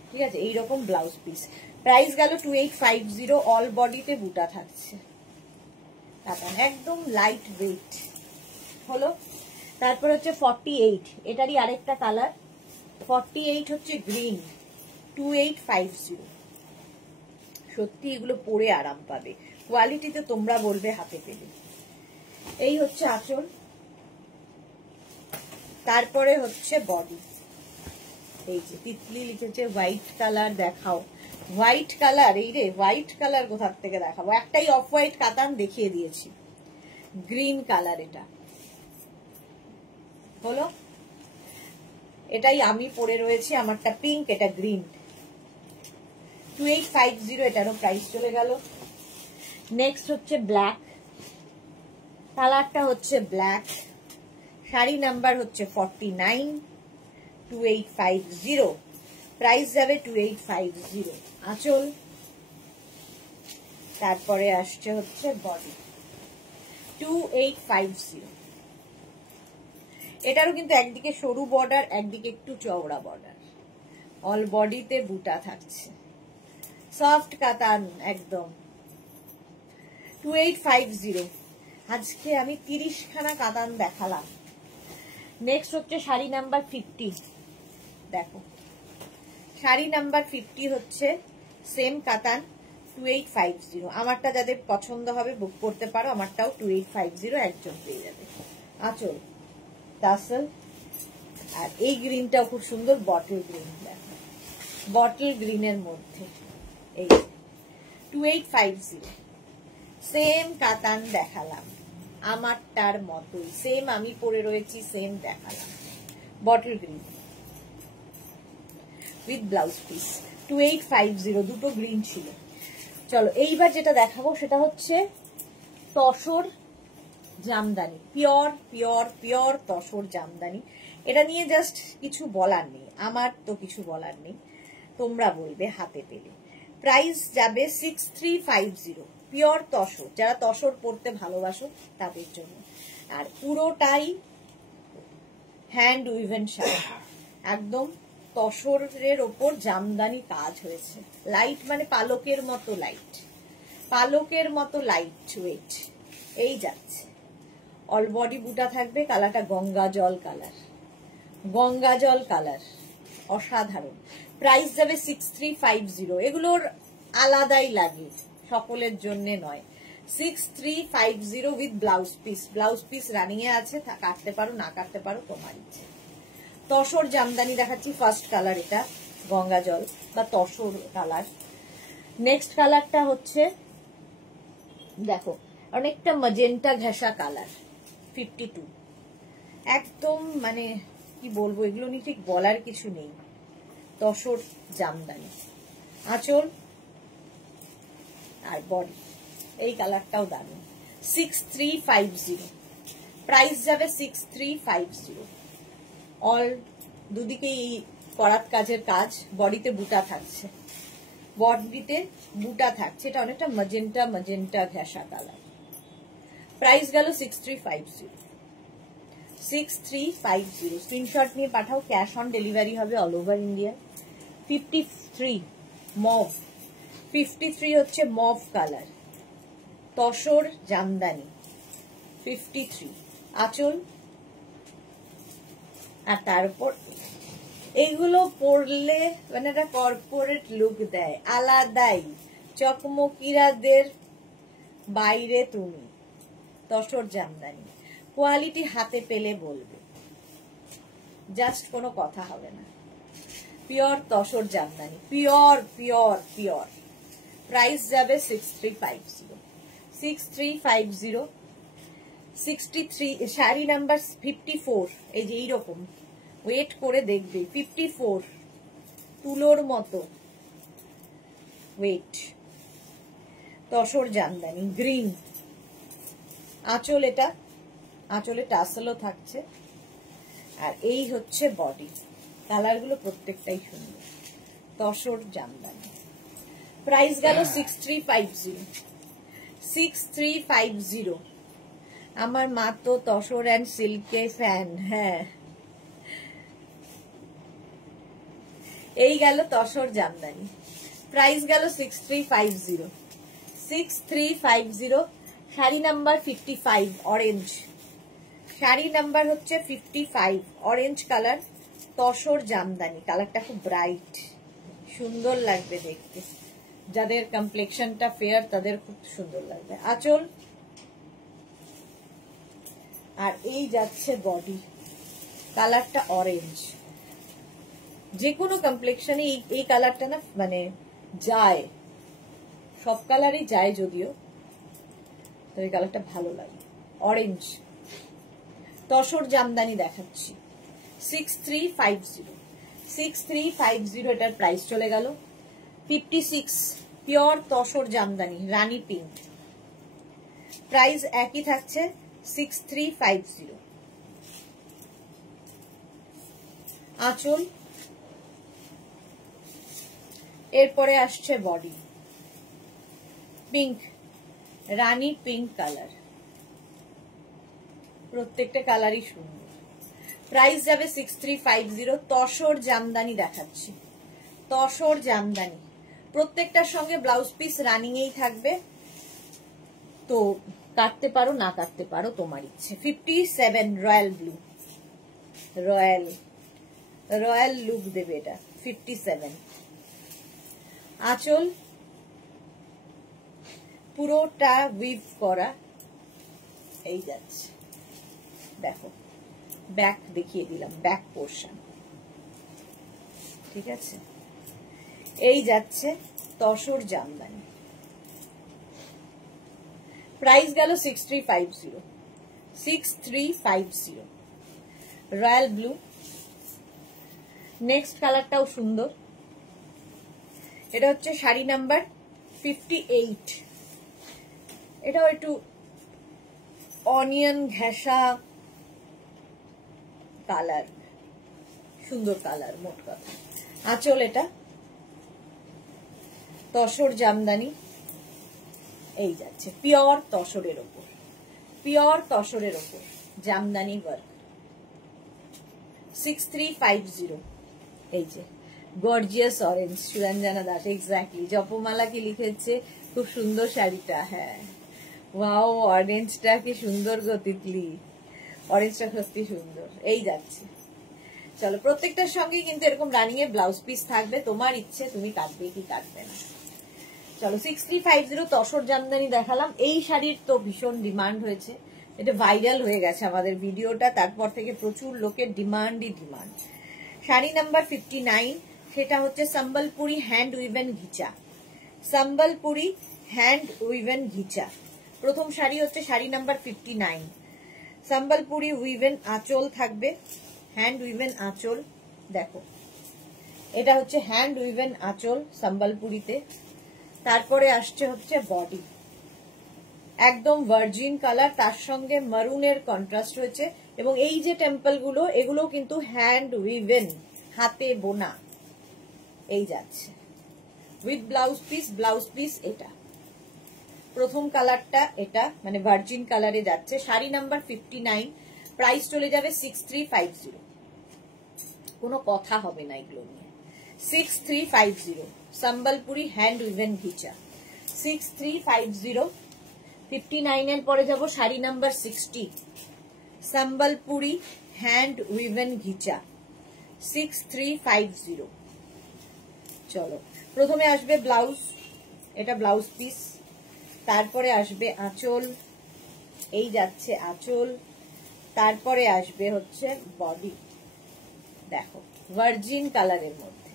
ঠিক আছে, এইরকম ব্লাউজ পিস। প্রাইস গেল 2850, অল বডিতে বুটা থাকছে, একদম লাইট ওয়েট। হলো, তারপর হচ্ছে 48, এটারই আরেকটা কালার, 48 হচ্ছে গ্রিন, 2850। সত্যি এগুলো পরে আরাম পাবে, কোয়ালিটিতে তোমরা বলবে হাতে পেলে। এই হচ্ছে আঁচল, তারপরে হচ্ছে বডি। এই যে তিতলি লিখেছে হোয়াইট কালার দেখাও, হোয়াইট কালার, এই রে হোয়াইট কালার কোথার থেকে দেখাবো, একটাই অফ হোয়াইট কাতান দেখিয়ে দিয়েছি, গ্রিন কালার। এটা হলো, এটাই আমি পরে রয়েছি, আমারটা পিঙ্ক, এটা গ্রিন। 2850, এটারও প্রাইস চলে গেল। নেক্সট হচ্ছে ব্ল্যাক কালারটা, হচ্ছে ব্ল্যাক, শাড়ি নাম্বার হচ্ছে 49, 2850, প্রাইস যাবে 2850। আঁচল, তারপরে আসছে হচ্ছে বডি, 2850। এটারও কিন্তু একদিকে সরু বর্ডার, একদিকে একটু চওড়া বর্ডার, অল বডিতে বুটা থাকছে, সফট কাতান একদম, 2850। আজকে আমি 30 খানা কাতান দেখালাম। নেক্সট হচ্ছে শাড়ি নাম্বার 50, দেখো শাড়ি নাম্বার 50 হচ্ছে সেম কাতান, 2850। আমারটা যাদের পছন্দ হবে বুক করতে পারো, আমারটাও 2850 একজন পেয়ে যাবে। আঁচল, টাসেল, আর এই গ্রিনটাও খুব সুন্দর, বটল গ্রিন, দেখো বটল গ্রিনের মধ্যে, এই 2850। সেম কাতান দেখালাম, আমারটার মতোই সেম আমি পরে রয়েছি, সেম দেখালাম, bottle green. With blouse piece 2850, দুটো গ্রিন ছিল। চলো এইবার যেটা দেখাবো সেটা হচ্ছে tussar Jamdani, pure pure pure tussar Jamdani. এটা নিয়ে জাস্ট কিছু বলার নেই, আমার তো কিছু বলার নেই, তোমরা বলবে হাতে পেলে। প্রাইস যাবে 6350, পিওর তসর, যারা তসর পরতে ভালোবাসো তাদের জন্য। আর পুরোটাই হ্যান্ড উইভেন শাড়ি, একদম তসরের ওপর জামদানি কাজ হয়েছে। লাইট মানে পালকের মতো লাইট, পালকের মতো লাইট ওয়েট। এই যাচ্ছে অল বডি বুটা থাকবে, কালারটা গঙ্গা জল কালার, গঙ্গা জল কালার, অসাধারণ। প্রাইস যাবে 6350, এগুলোর আলাদাই লাগে, সকলের জন্য নয়। 6350 with blouse piece, blouse piece running এ আছে, কাটতে পারো না কাটতে পারো তোমার ইচ্ছে। তসর জামদানি দেখাচ্ছি, ফার্স্ট কালার এটা গঙ্গা জল বা তসর কালার। নেক্সট কালারটা হচ্ছে দেখো অনেকটা ম্যাজেন্টা ঘেঁষা কালার, 52, একদম মানে কি বলবো, এগুলো নিয়ে ঠিক বলার কিছু নেই। তসর জামদানি, আঁচল আর বডি, এই কালারটাও দারুণ। 6350, প্রাইস যাবে 6350। অল দুদিকেই করাত কাজের কাজ, বডিতে বুটা থাকছে, বডিতে বুটা থাকছে, এটা অনেকটা ম্যাজেন্টা ম্যাজেন্টা ঘেঁষা কালার। প্রাইস গেল 6350, 6350। স্ক্রিনশট নিয়ে পাঠাও, ক্যাশ অন ডেলিভারি হবে অল ওভার ইন্ডিয়া। 53 মভ, 53 হচ্ছে মভ কালার, তসর জামদানি 53, আঁচল। আর তার উপর এইগুলো পরলে মানে একটা কর্পোরেট লুক দেয়, আলাদাই, চকমকিরাদের বাইরে তুমি। তসর জামদানি কোয়ালিটি হাতে পেলে বলবে, জাস্ট কোনো কথা হবে না। Pure tussar Jamdani, pure pure pure. Price যাবে 6350, 6350। 63 শাড়ি নাম্বার 54, এই যে এইরকম ওয়েট করে দেখবে, 54 তুলোর মতো ওয়েট, তসর জামদানি গ্রিন। আঁচল, এটা আঁচলে টাসেলও থাকছে। আর এই হচ্ছে বডি, কালারগুলো প্রত্যেকটাই সুন্দর, তসর জামদানি। প্রাইস গেল 6350, 6350। আমার মা তো তসর অ্যান্ড সিল্কে ফ্যান। হ্যাঁ, এই গেল তসর জামদানি, প্রাইস গেল 6350, 6350। Sari number 55 orange, sari number হচ্ছে 55 অরেঞ্জ কালার, তসর জামদানি। কালারটা খুব ব্রাইট, সুন্দর লাগবে দেখতে, যাদের কমপ্লেক্সনটা ফেয়ার তাদের খুব সুন্দর লাগবে। আঁচল আর এই যাচ্ছে বডি, কালারটা অরেঞ্জ। যে কোনো কমপ্লেক্সনে এই কালারটা না মানে যায়, সব কালারই যায় যদিও, তো এই কালারটা ভালো লাগে, অরেঞ্জ। তসর জামদানি দেখাচ্ছি 6350, 6350। এটার প্রাইস চলে গেল 56, পিওর তসর জামদানি রানী পিঙ্ক। প্রাইস একই থাকছে 6350। আঁচল, এরপরে আসছে বডি, পিঙ্ক, রানী পিঙ্ক কালার, প্রত্যেকটা কালারই সুন্দর। প্রাইস যাবে 6350। তসর জামদানি দেখাচ্ছি, তসর জামদানি, প্রত্যেকটার সঙ্গে ব্লাউজ পিস রানিং এই থাকবে, তো কাটতে পারো না কাটতে পারো তোমার ইচ্ছে। 57 royal blue, royal royal look দেবে এটা, 57। আঁচল পুরোটা উইভ করা, এই যাচ্ছে, দেখো ব্যাক দেখিয়ে দিলাম, ব্যাক পোর্শন, ঠিক আছে। এই যাচ্ছে তসর জামদানি, প্রাইস গেল 6350, 6350 রয়্যাল ব্লু। নেক্সট কালারটাও সুন্দর, এটা হচ্ছে শাড়ি নাম্বার 58। এটাও একটু অনিয়ন ঘেঁষা কালার, সুন্দর কালার মোট কথা। আঁচল এটা তসর জামদানি, এই যাচ্ছে পিওর তসরের ওপর, পিওর তসরের ওপর জামদানি ওয়ার্ক। 6350। এই যে gorgeous orange, Suranjana Das, exactly Japamala কি লিখেছে, খুব সুন্দর শাড়িটা। হ্যাঁ ওয়াও, অরেঞ্জটা কি সুন্দর গো তিতলি, অরেঞ্জটা সত্যি সুন্দর। এই যাচ্ছে, চলো প্রত্যেকটার সঙ্গে কিন্তু এরকম রানিং এ ব্লাউজ পিস থাকবে, তোমার ইচ্ছে তুমি কাটবে কি কাটবে না। চলো 6350 তসর জামদানি দেখালাম। এই শাড়ির তো ভীষণ ডিমান্ড হয়েছে, এটা ভাইরাল হয়ে গেছে আমাদের ভিডিওটা, তারপর থেকে প্রচুর লোকের ডিমান্ডই ডিমান্ড। শাড়ি নাম্বার 59, সেটা হচ্ছে সম্বলপুরি হ্যান্ড উইভেন ঘিচা, সম্বলপুরি হ্যান্ড উইভেন ঘিচা। প্রথম শাড়ি হচ্ছে শাড়ি নাম্বার 59, সম্বলপুরি উইভেন আঁচল থাকবে, হ্যান্ড উইভেন আঁচল। দেখো এটা হচ্ছে হ্যান্ড উইভেন আঁচল সম্বলপুরিতে। তারপরে আসছে হচ্ছে বডি, একদম ভার্জিন কালার, তার সঙ্গে মারুনের কন্ট্রাস্ট হয়েছে। এবং এই যে টেম্পল গুলো, এগুলো কিন্তু হ্যান্ড উইভেন, হাতে বোনা। এই যাচ্ছে with blouse piece, blouse piece এটা। প্রথম কালারটা এটা, মানে ভার্জিন কালারে যাচ্ছে। শাড়ি নাম্বার 59, প্রাইস চলে যাবে 6350। কোনো কথা হবে না এগুলো নিয়ে। 6350 সম্বলপুরি হ্যান্ড উইভেন ঘিচা, 6350। 59 এর পরে যাব sari number 60, Sambalpuri hand woven ghicha, 6350। চলো প্রথমে আসবে ব্লাউজ, এটা ব্লাউজ পিস, তারপরে আসবে আঁচল, এই যাচ্ছে আঁচল, তারপরে আসবে হচ্ছে বডি। দেখো ভার্জিন কালারের মধ্যে,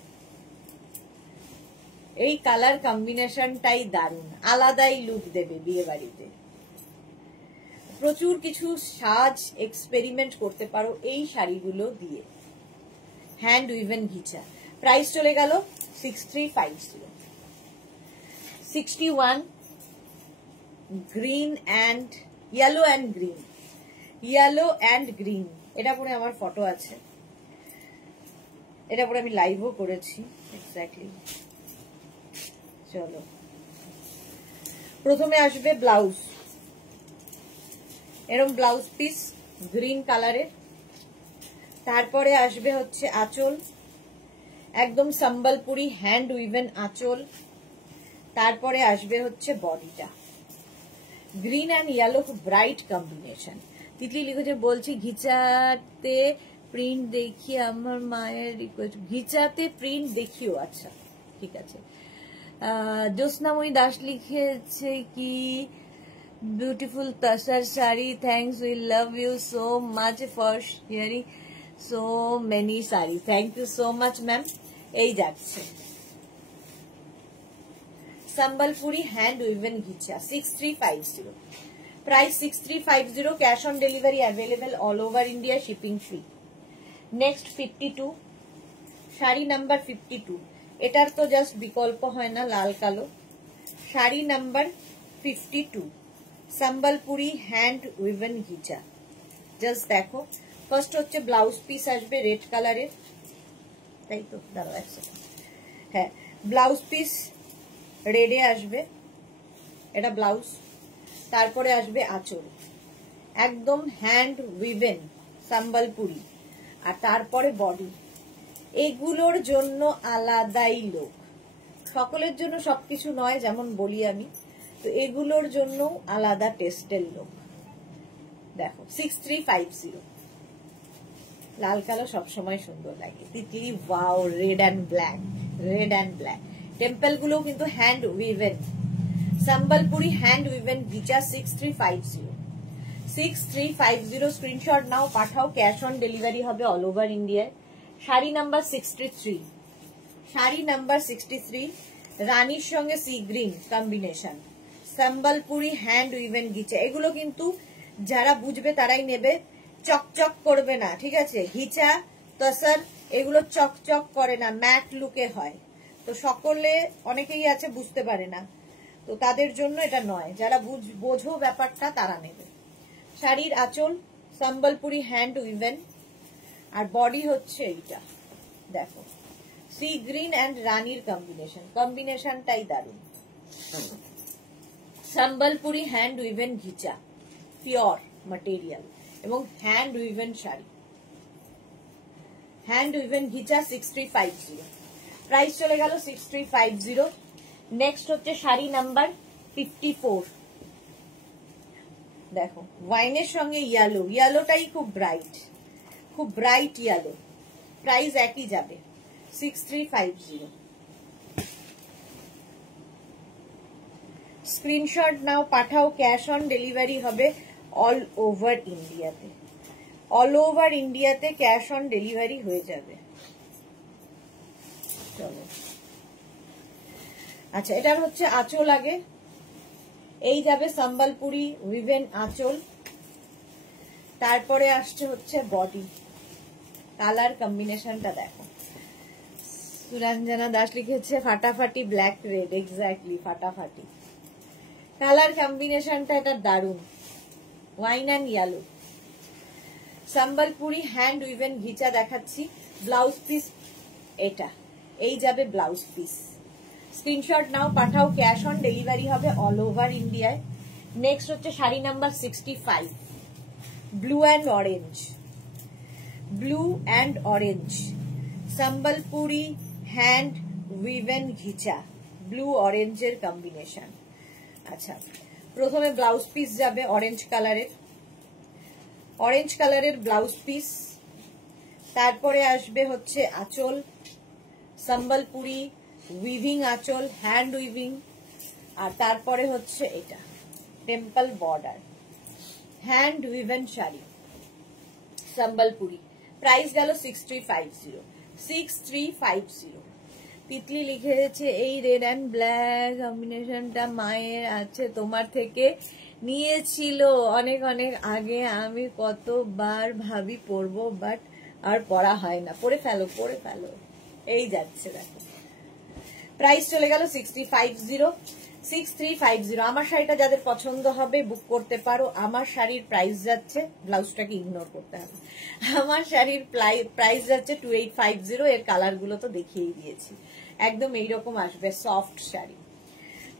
এই কালার কম্বিনেশনটাই দারুণ, আলাদাই লুক দেবে বিয়ে বাড়িতে। প্রচুর কিছু সাজ এক্সপেরিমেন্ট করতে পারো এই শাড়িগুলো দিয়ে। হ্যান্ড উইভেন ঘিচা, প্রাইস চলে গেল 6350। 61 green and yellow and green, yellow and green, এটা পরে আমার ফটো আছে, এটা পরে আমি লাইভও করেছি এক্স্যাক্টলি। চলো প্রথমে আসবে ব্লাউজ, এরকম ব্লাউজ পিস গ্রিন কালারের। তারপরে আসবে হচ্ছে আঁচল, একদম সম্বলপুরি হ্যান্ড উইভেন আঁচল। তারপরে আসবে হচ্ছে বডিটা, গ্রিন অ্যান্ড ইয়েলো, খুব ব্রাইট কম্বিনেশন। তিতলি লিখেছে, বলছি ঘিচাতে প্রিন্ট দেখিয়ে আমার মায়ের রিকোয়েস্ট, ঘিচাতে প্রিন্ট দেখিও। আচ্ছা ঠিক আছে। জ্যোৎস্নাময়ী দাস লিখেছে কি beautiful tussar sari, thanks, we love you so much for sharing so many sari, thank you so much ma'am. এই যাচ্ছে Sambalpuri hand woven ghicha, 6350, price 6350, cash on delivery available all over India, shipping free. Next 52, sari number 52, এটার তো জাস্ট বিকল্প হয় না, লাল কালো। Sari number 52 Sambalpuri hand woven ghicha. Just দেখো, ফার্স্ট হচ্ছে ব্লাউজ পিস আসবে রেড কালারের, তাই তো, দাঁড়াও এক সেকেন্ড। হ্যাঁ ব্লাউজ পিস রেডে আসবে, এটা ব্লাউজ। তারপরে আসবে আঁচল, একদম হ্যান্ড উইভেন সম্বলপুরি। আর তারপরে বডি। এগুলোর জন্য আলাদাই লোক, সকলের জন্য সবকিছু নয় যেমন বলি আমি, তো এগুলোর জন্য আলাদা টেস্টের লোক। দেখো 6350, লাল কালো সবসময় সুন্দর লাগে। Titli wow, red and black, red and black. Temple গুলো কিন্তু hand woven, Sambalpuri hand woven ghicha, 6350। 6350 screenshot নাও, পাঠাও, ক্যাশ অন ডেলিভারি হবে অল ওভার ইন্ডিয়ায়। শাড়ি নাম্বার 63, শাড়ি নাম্বার 63, রানীর সঙ্গে sea green combination, Sambalpuri hand woven ghicha. এগুলো কিন্তু যারা বুঝবে তারাই নেবে, চকচক করবে না, ঠিক আছে। ঘিচা তসর এগুলো চকচক করে না, ম্যাট লুকে হয়, তো সকলে অনেকেই আছে বুঝতে পারে না, তো তাদের জন্য এটা নয়, যারা বোঝো ব্যাপারটা তারা নেবে। শাড়ির আঁচল সম্বলপুরি হ্যান্ড উইভেন, আর বডি হচ্ছে এইটা দেখো, সি গ্রিন অ্যান্ড রানীর কম্বিনেশনটাই দারুণ। সম্বলপুরি হ্যান্ড উইভেন ঘিচা, পিওর ম্যাটেরিয়াল এবং hand woven sari, hand woven ghicha 6350, price চলে গেল 6350। নেক্সট হচ্ছে শাড়ি নাম্বার 54, দেখো ওয়াইনের সঙ্গে ইয়েলো, ইয়েলোটাই খুব ব্রাইট ইয়েলো, প্রাইস একই যাবে 6350। স্ক্রিনশট নাও, পাঠাও, ক্যাশ অন ডেলিভারি হবে অল ওভার ইন্ডিয়াতে, ক্যাশ অন ডেলিভারি হয়ে যাবে। চলো আচ্ছা, এটার হচ্ছে আঁচল আগে, এই যাবে সম্বলপুরি উইভেন আঁচল, তারপরে আসছে হচ্ছে বডি। কালার কম্বিনেশনটা দেখো, সুরঞ্জনা দাস লিখেছে ফাটাফাটি ব্ল্যাক রেড, এক্স্যাক্টলি ফাটাফাটি কালার কম্বিনেশনটা, এটা দারুণ, wine and yellow. Sambalpuri hand woven ghicha দেখাচ্ছি, ব্লাউজ পিস এটা, এই যাবে ব্লাউজ পিস। স্ক্রিনশট নাও, পাঠাও, ক্যাশ অন ডেলিভারি হবে অল ওভার ইন্ডিয়ায়। নেক্সট হচ্ছে sari number 65, blue and orange, Sambalpuri hand woven ghicha, blue অরেঞ্জের কম্বিনেশন। আচ্ছা, প্রথমে ব্লাউজ পিস যাবে অরেঞ্জ কালারের ব্লাউজ পিস, তারপরে আসবে হচ্ছে আঁচল, সম্বলপুরি উইভিং আঁচল, হ্যান্ড উইভিং, আর তারপরে হচ্ছে এটা temple border, hand woven sari Sambalpuri, price গেল 6350। তিতলি লিখেছে এই রেড অ্যান্ড ব্ল্যাক কম্বিনেশনটা মায়ের আছে, তোমার থেকে নিয়েছিল অনেক আগে, আমি কতবার ভাবি পরবো, বাট আর পরা হয় না। পরে ফেলো, এই যাচ্ছে দেখো, প্রাইস চলে গেল 6350। আমার শাড়িটা যাদের পছন্দ হবে বুক করতে পারো। আমার শাড়ির প্রাইস যাচ্ছে, ব্লাউজটাকে ইগনোর করতে হবে, আমার শাড়ির প্রাইস যাচ্ছে 2850। এর কালার গুলো তো দেখিয়েই দিয়েছি, একদম এইরকম আসবে সফট শাড়ি।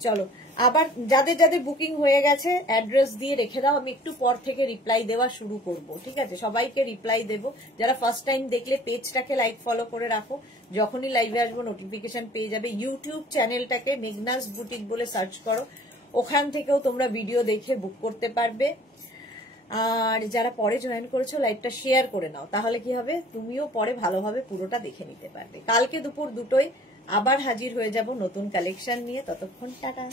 চলো, আবার যাদের বুকিং হয়ে গেছে অ্যাড্রেস দিয়ে রেখে দাও, আমি একটু পর থেকে রিপ্লাই দেওয়া শুরু করব, ঠিক আছে? সবাইকে রিপ্লাই দেব। যারা ফার্স্ট টাইম দেখলে পেজটাকে লাইক ফলো করে রাখো, যখনই লাইভে আসবো নোটিফিকেশন পেয়ে যাবে। ইউটিউব চ্যানেলটাকে মেঘনাস বুটিক বলে সার্চ করো, ওখান থেকেও তোমরা ভিডিও দেখে বুক করতে পারবে। আর যারা পরে জয়েন করেছো লাইভটা শেয়ার করে নাও, তাহলে কি হবে, তুমিও পরে ভালোভাবে পুরোটা দেখে নিতে পারবে। কালকে দুপুর 2টোয় আবার হাজির হয়ে যাব নতুন কালেকশন নিয়ে, ততক্ষণ টাটা।